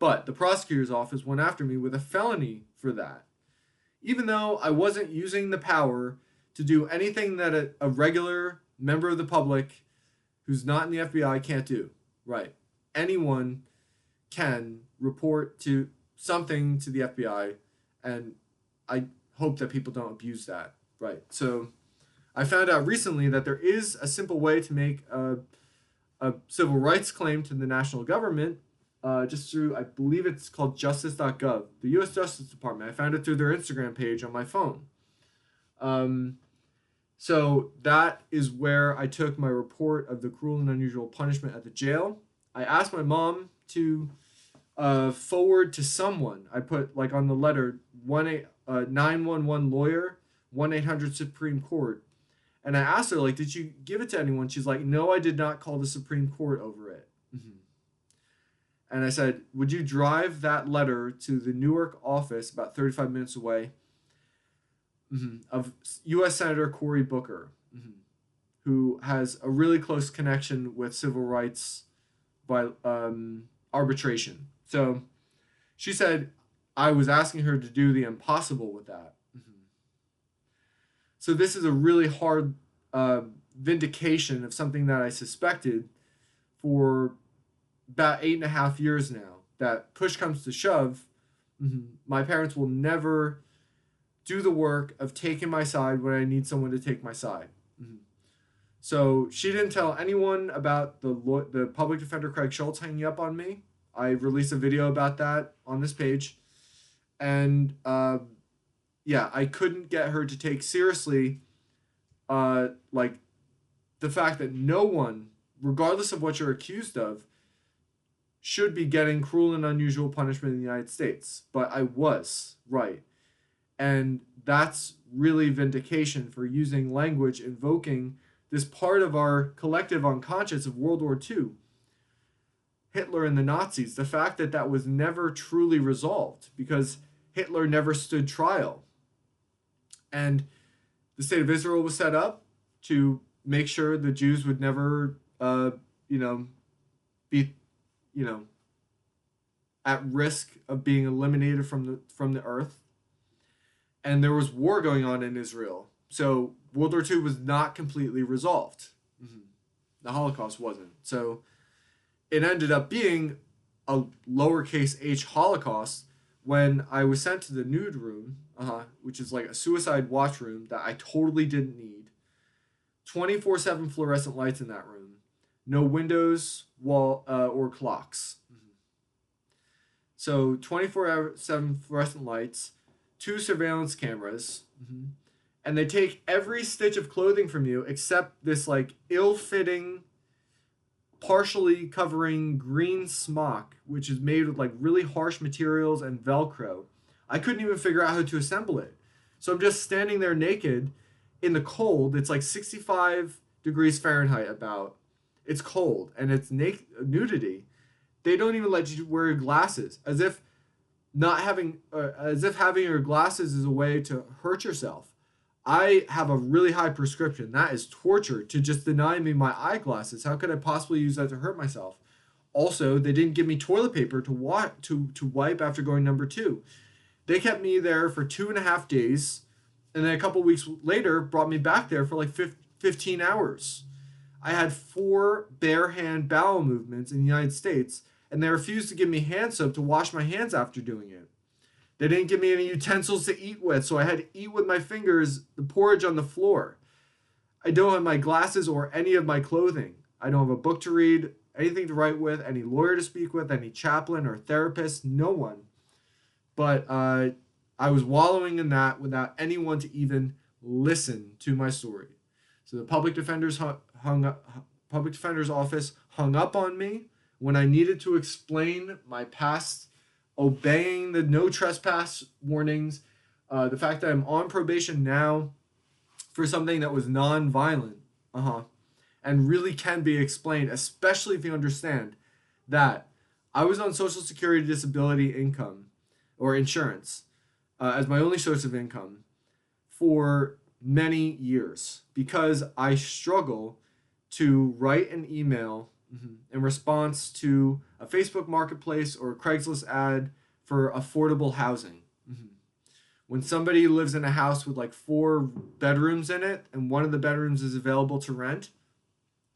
But the prosecutor's office went after me with a felony for that, even though I wasn't using the power to do anything that a regular member of the public who's not in the FBI can't do. Right. Anyone can report to something to the FBI, and I hope that people don't abuse that. Right. So I found out recently that there is a simple way to make a civil rights claim to the national government just through, I believe it's called justice.gov, the U.S. Justice Department. I found it through their Instagram page on my phone. So that is where I took my report of the cruel and unusual punishment at the jail. I asked my mom to forward to someone. I put, like, on the letter, 911 lawyer, 1-800 Supreme Court. And I asked her, like, did you give it to anyone? She's like, no, I did not call the Supreme Court over it. Mm-hmm. And I said, would you drive that letter to the Newark office, about 35 minutes away, of U.S. Senator Cory Booker, who has a really close connection with civil rights by arbitration. So she said I was asking her to do the impossible with that. So this is a really hard vindication of something that I suspected for about 8.5 years now, that push comes to shove, my parents will never do the work of taking my side when I need someone to take my side. So she didn't tell anyone about the public defender Craig Schultz hanging up on me. I released a video about that on this page. And yeah, I couldn't get her to take seriously like the fact that no one, regardless of what you're accused of, should be getting cruel and unusual punishment in the United States. But I was, right. And that's really vindication for using language invoking this part of our collective unconscious of World War II. Hitler and the Nazis, the fact that that was never truly resolved because Hitler never stood trial. And the state of Israel was set up to make sure the Jews would never, be, at risk of being eliminated from the earth. And there was war going on in Israel. So World War II was not completely resolved. The Holocaust wasn't. So it ended up being a lowercase h Holocaust when I was sent to the nude room, which is like a suicide watch room that I totally didn't need. 24/7 fluorescent lights in that room. No windows, wall, or clocks. So 24/7 fluorescent lights, 2 surveillance cameras, and they take every stitch of clothing from you except this like ill-fitting, partially covering green smock, which is made with like really harsh materials and Velcro. I couldn't even figure out how to assemble it. So I'm just standing there naked in the cold. It's like 65 degrees Fahrenheit about. It's cold and it's nudity. They don't even let you wear your glasses, as if having your glasses is a way to hurt yourself. I have a really high prescription. That is torture to just deny me my eyeglasses. How could I possibly use that to hurt myself? Also, they didn't give me toilet paper to wipe after going number 2. They kept me there for 2.5 days, and then a couple weeks later brought me back there for like 15 hours. I had 4 bare hand bowel movements in the United States, and they refused to give me hand soap to wash my hands after doing it. They didn't give me any utensils to eat with, so I had to eat with my fingers the porridge on the floor. I don't have my glasses or any of my clothing. I don't have a book to read, anything to write with, any lawyer to speak with, any chaplain or therapist, no one. But I was wallowing in that without anyone to even listen to my story. So the public defender's office hung up on me, when I needed to explain my past obeying the no trespass warnings, the fact that I'm on probation now for something that was non-violent, and really can be explained, especially if you understand that I was on Social Security disability income or insurance as my only source of income for many years because I struggle to write an email in response to a Facebook marketplace or a Craigslist ad for affordable housing. When somebody lives in a house with like 4 bedrooms in it and one of the bedrooms is available to rent,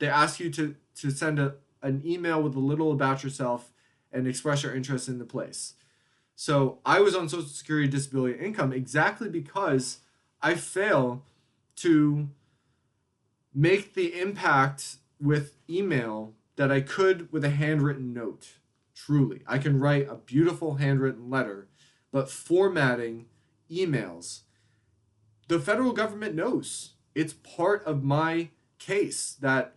they ask you to send an email with a little about yourself and express your interest in the place. So I was on Social Security disability income exactly because I fail to make the impact with email that I could with a handwritten note. Truly, I can write a beautiful handwritten letter, but formatting emails, the federal government knows. It's part of my case that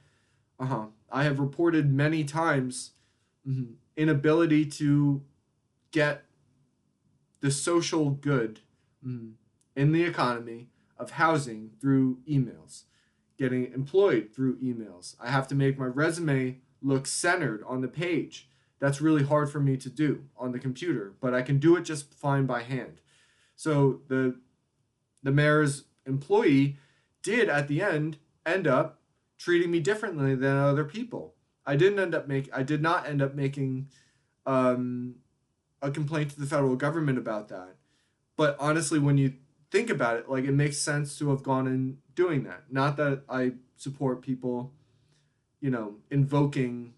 I have reported many times inability to get the social good in the economy of housing through emails, getting employed through emails. I have to make my resume look centered on the page. That's really hard for me to do on the computer, but I can do it just fine by hand. So the mayor's employee did at the end up treating me differently than other people. I did not end up making a complaint to the federal government about that. But honestly, when you think about it, like, it makes sense to have gone and doing that. Not that I support people, invoking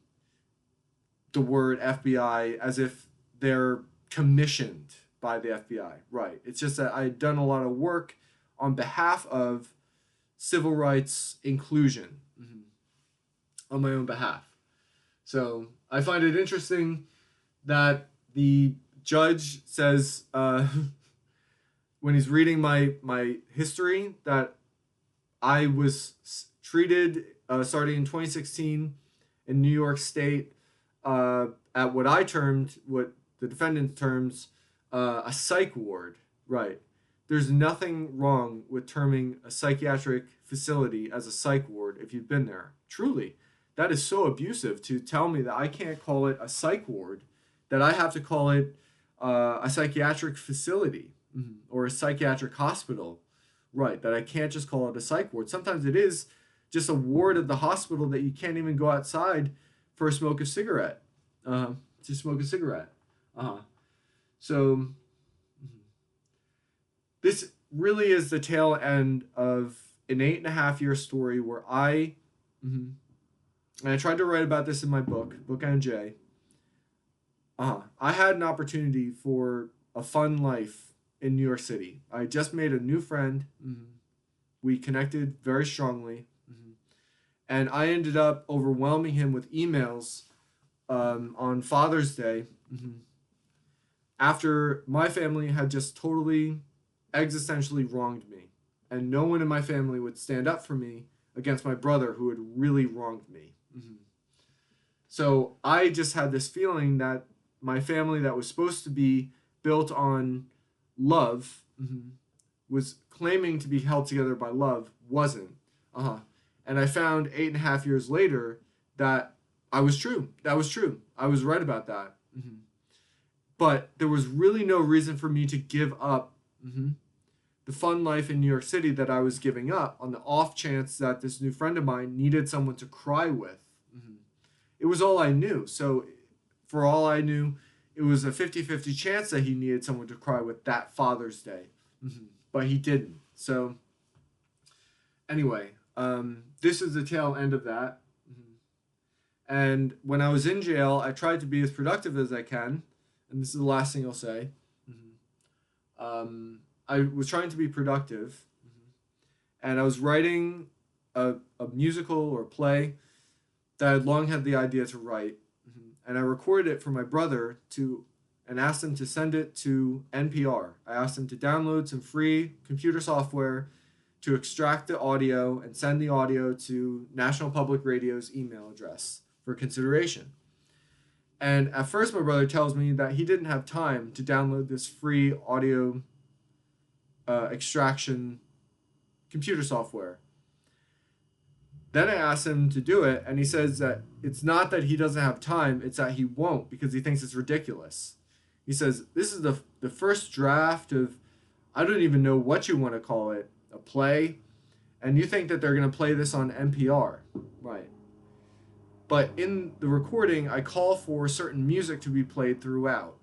the word FBI as if they're commissioned by the FBI. Right. It's just that I had done a lot of work on behalf of civil rights inclusion on my own behalf. So I find it interesting that the judge says when he's reading my history that I was treated starting in 2016 in New York State at what the defendant terms a psych ward. Right. There's nothing wrong with terming a psychiatric facility as a psych ward if you've been there. Truly, that is so abusive to tell me that I can't call it a psych ward, that I have to call it a psychiatric facility or a psychiatric hospital. Right, that I can't just call it a psych ward. Sometimes it is just a ward of the hospital that you can't even go outside for a smoke a cigarette. To smoke a cigarette. So this really is the tail end of an 8.5-year story where I tried to write about this in my book NJ. I had an opportunity for a fun life in New York City. I just made a new friend. We connected very strongly. And I ended up overwhelming him with emails on Father's Day after my family had just totally existentially wronged me. And no one in my family would stand up for me against my brother who had really wronged me. So I just had this feeling that my family that was supposed to be built on love was claiming to be held together by love wasn't. And I found 8.5 years later that I was true. That was true. I was right about that. But there was really no reason for me to give up the fun life in New York City that I was giving up on the off chance that this new friend of mine needed someone to cry with. It was all I knew. So for all I knew, it was a 50-50 chance that he needed someone to cry with that Father's Day. But he didn't. So anyway, this is the tail end of that. And when I was in jail, I tried to be as productive as I can. And this is the last thing I'll say. I was trying to be productive. And I was writing a musical or play that I had long had the idea to write. And I recorded it for my brother and asked him to send it to NPR. I asked him to download some free computer software to extract the audio and send the audio to National Public Radio's email address for consideration. And at first, my brother tells me that he didn't have time to download this free audio extraction computer software. Then I asked him to do it, and he says that it's not that he doesn't have time, it's that he won't because he thinks it's ridiculous. He says, this is the first draft of, I don't even know what you want to call it, a play, and you think that they're going to play this on NPR. Right. But in the recording, I call for certain music to be played throughout.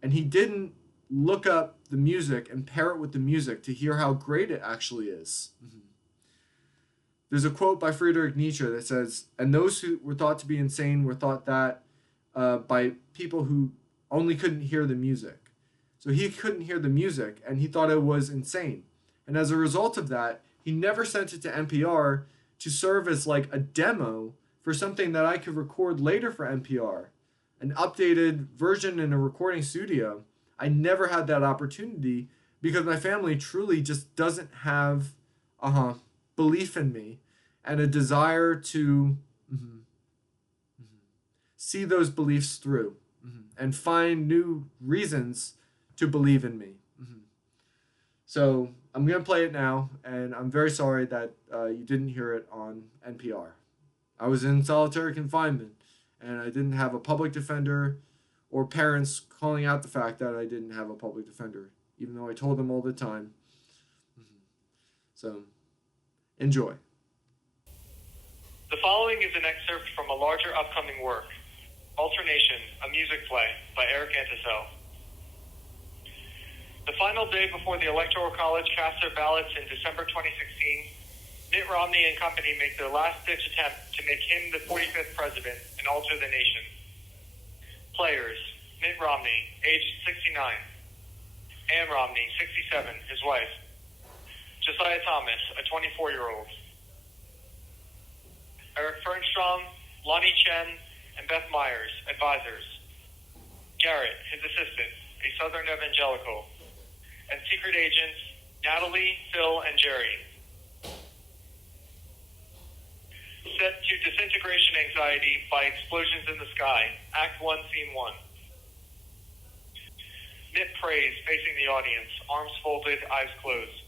And he didn't look up the music and pair it with the music to hear how great it actually is. Mm-hmm. There's a quote by Friedrich Nietzsche that says, and those who were thought to be insane were thought that by people who only couldn't hear the music. So he couldn't hear the music, and he thought it was insane. And as a result of that, he never sent it to NPR to serve as like a demo for something that I could record later for NPR, an updated version in a recording studio. I never had that opportunity because my family truly just doesn't have belief in me and a desire to see those beliefs through and find new reasons to believe in me. So I'm going to play it now, and I'm very sorry that you didn't hear it on NPR. I was in solitary confinement, and I didn't have a public defender or parents calling out the fact that I didn't have a public defender, even though I told them all the time. So, enjoy. The following is an excerpt from a larger upcoming work, Alternation, a music play by Eric Antisel. The final day before the Electoral College cast their ballots in December 2016, Mitt Romney and company make their last-ditch attempt to make him the 45th president and alter the nation. Players: Mitt Romney, aged 69. Ann Romney, 67, his wife. Josiah Thomas, a 24-year-old. Eric Fernstrom, Lonnie Chen, and Beth Myers, advisors. Garrett, his assistant, a Southern evangelical. And secret agents Natalie, Phil, and Jerry. Set to disintegration anxiety by explosions in the sky. Act 1, Scene 1. Mitt prays, facing the audience, arms folded, eyes closed.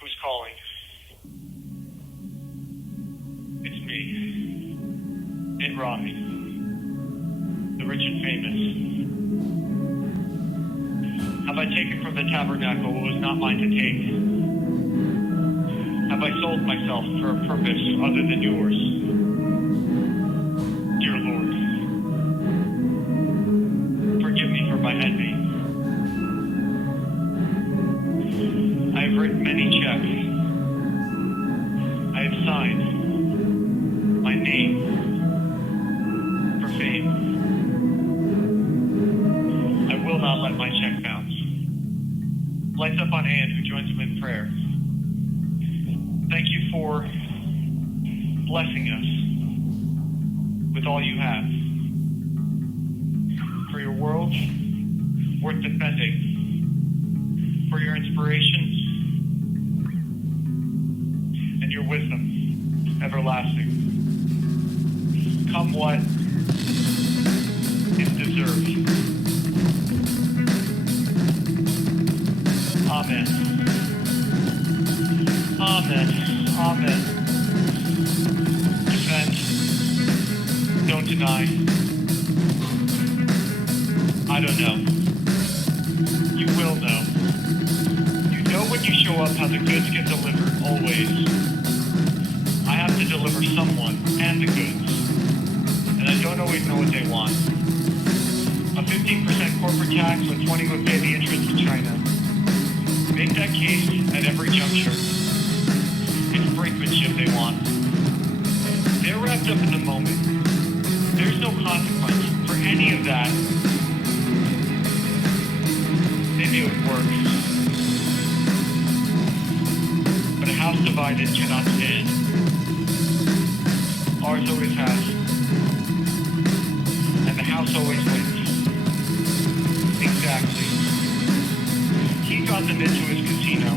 Who's calling? It's me. Mitt Romney. The rich and famous. Have I taken from the tabernacle what was not mine to take? Have I sold myself for a purpose other than yours? Dear Lord, forgive me for my envy. I have written many checks. I have signed my name for fame. I will not let my check bounce. Lights up on Ann, who joins him in prayer. Thank you for blessing us with all you have. For your world worth defending. For your inspiration and your wisdom everlasting. Come what is deserved. Amen. Amen. Amen. Defend. Don't deny. I don't know. You will know. You know when you show up how the goods get delivered, always. I have to deliver someone and the goods. And I don't always know what they want. A 15% corporate tax when 20 would pay the interest to China. Make that case at every juncture. It's brinkmanship they want. They're wrapped up in the moment. There's no consequence for any of that. They knew it works. But a house divided cannot stand. Ours always has. And the house always wins. Exactly. He got them into his casino.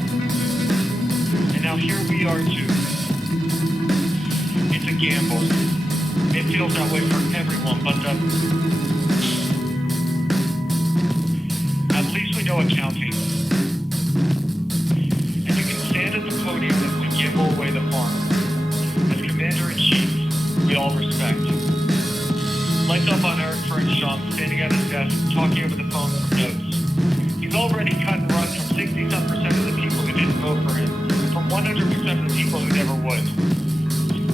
And now here we are too. It's a gamble. it feels that way for everyone, but at least we know accounting. And you can stand at the podium and give away the farm. As Commander-in-Chief, we all respect. Lights up on Eric Fernshaw, standing at his desk, talking over the phone for notes. He's already cut and run from 60-some% of the people who didn't vote for him, and from 100% of the people who never would.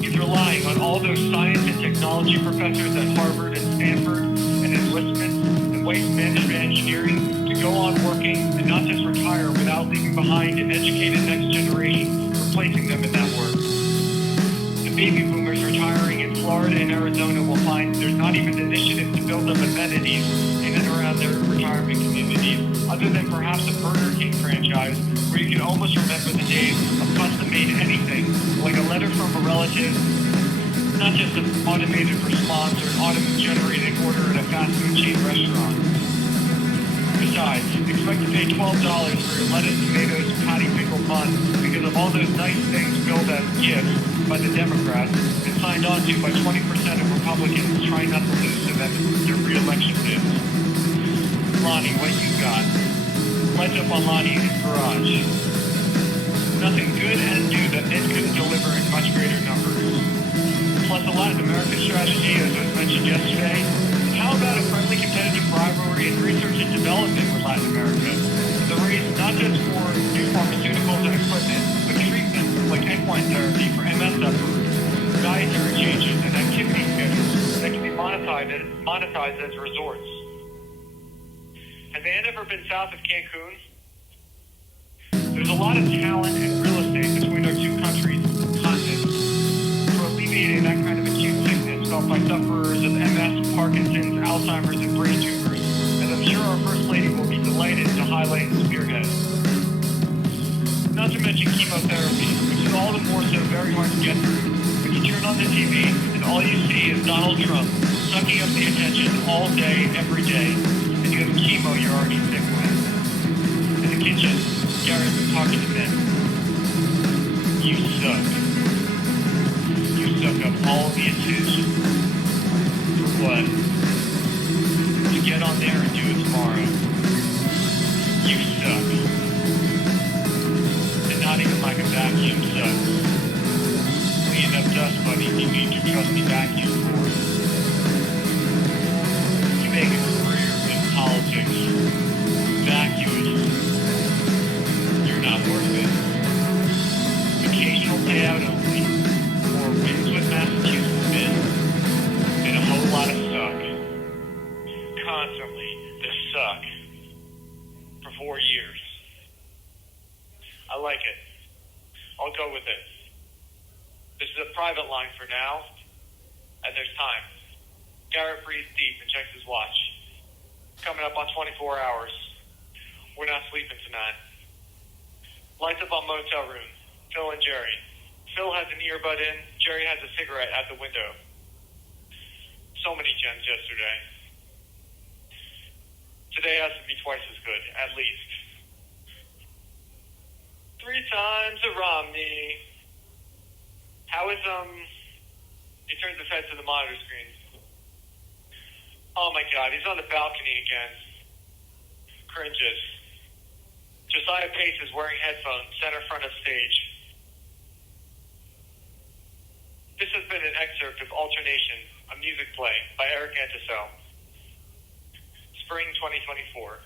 He's relying on all those science and technology professors at Harvard and Stanford and enlistment and waste management engineering to go on working and not just retire without leaving behind an educated next generation, replacing them in that work. The baby boomers retiring in Florida and Arizona will find there's not even an initiative to build up amenities in and around their retirement communities, other than perhaps a Burger King franchise where you can almost remember the days of custom-made anything, like a letter from a relative, not just an automated response or an auto-generated order at a fast food chain restaurant. Besides, expect to pay $12 for your lettuce, tomatoes, patty, pickle bun because of all those nice things billed as gifts by the Democrats and signed on to by 20% of Republicans trying not to lose to them their re-election bids. Lonnie, what you got? Lights up on Lonnie in his garage. Nothing good and new that Ned couldn't deliver in much greater numbers. Plus a Latin American strategy, as was mentioned yesterday. How about a friendly competitive rivalry in research and development with Latin America? The race not just for new pharmaceuticals and equipment, but treatments like equine therapy for MS sufferers, dietary changes, and activity schedules that can be monetized as resorts. Has Ann ever been south of Cancun? There's a lot of talent and real estate between our two countries, continents, for alleviating that kind of acute sickness felt by sufferers of MS, Parkinson's, Alzheimer's, and brain tumors, and I'm sure our First Lady will be delighted to highlight and spearhead. Not to mention chemotherapy, which is all the more so very hard to get through. When you turn on the TV and all you see is Donald Trump sucking up the attention all day, every day, and you have chemo you're already sick with. In the kitchen, Gary's been talking to men. You suck. You suck up all the attention. For what? To get on there and do it tomorrow. You suck. And not even like a vacuum sucks. Clean up dust, buddy. You need your trusty vacuum for it. You make a career in politics. Vacuous. You're not worth it. Occasional payout only. More wins with Massachusetts men. And a whole lot of suck. Constantly, the suck. For 4 years. I like it. I'll go with it. This is a private line for now, and there's time. Garrett breathes deep and checks his watch. Coming up on 24 hours. We're not sleeping tonight. Lights up on motel room. Phil and Jerry. Phil has an earbud in. Jerry has a cigarette at the window. So many gems yesterday. Today has to be twice as good, at least. 3 times a Romney. How is, he turns his head to the monitor screen. Oh my God, he's on the balcony again. Cringes. Josiah Pace is wearing headphones, center front of stage. This has been an excerpt of Alternation, a music play by Eric Antisel. Spring 2024.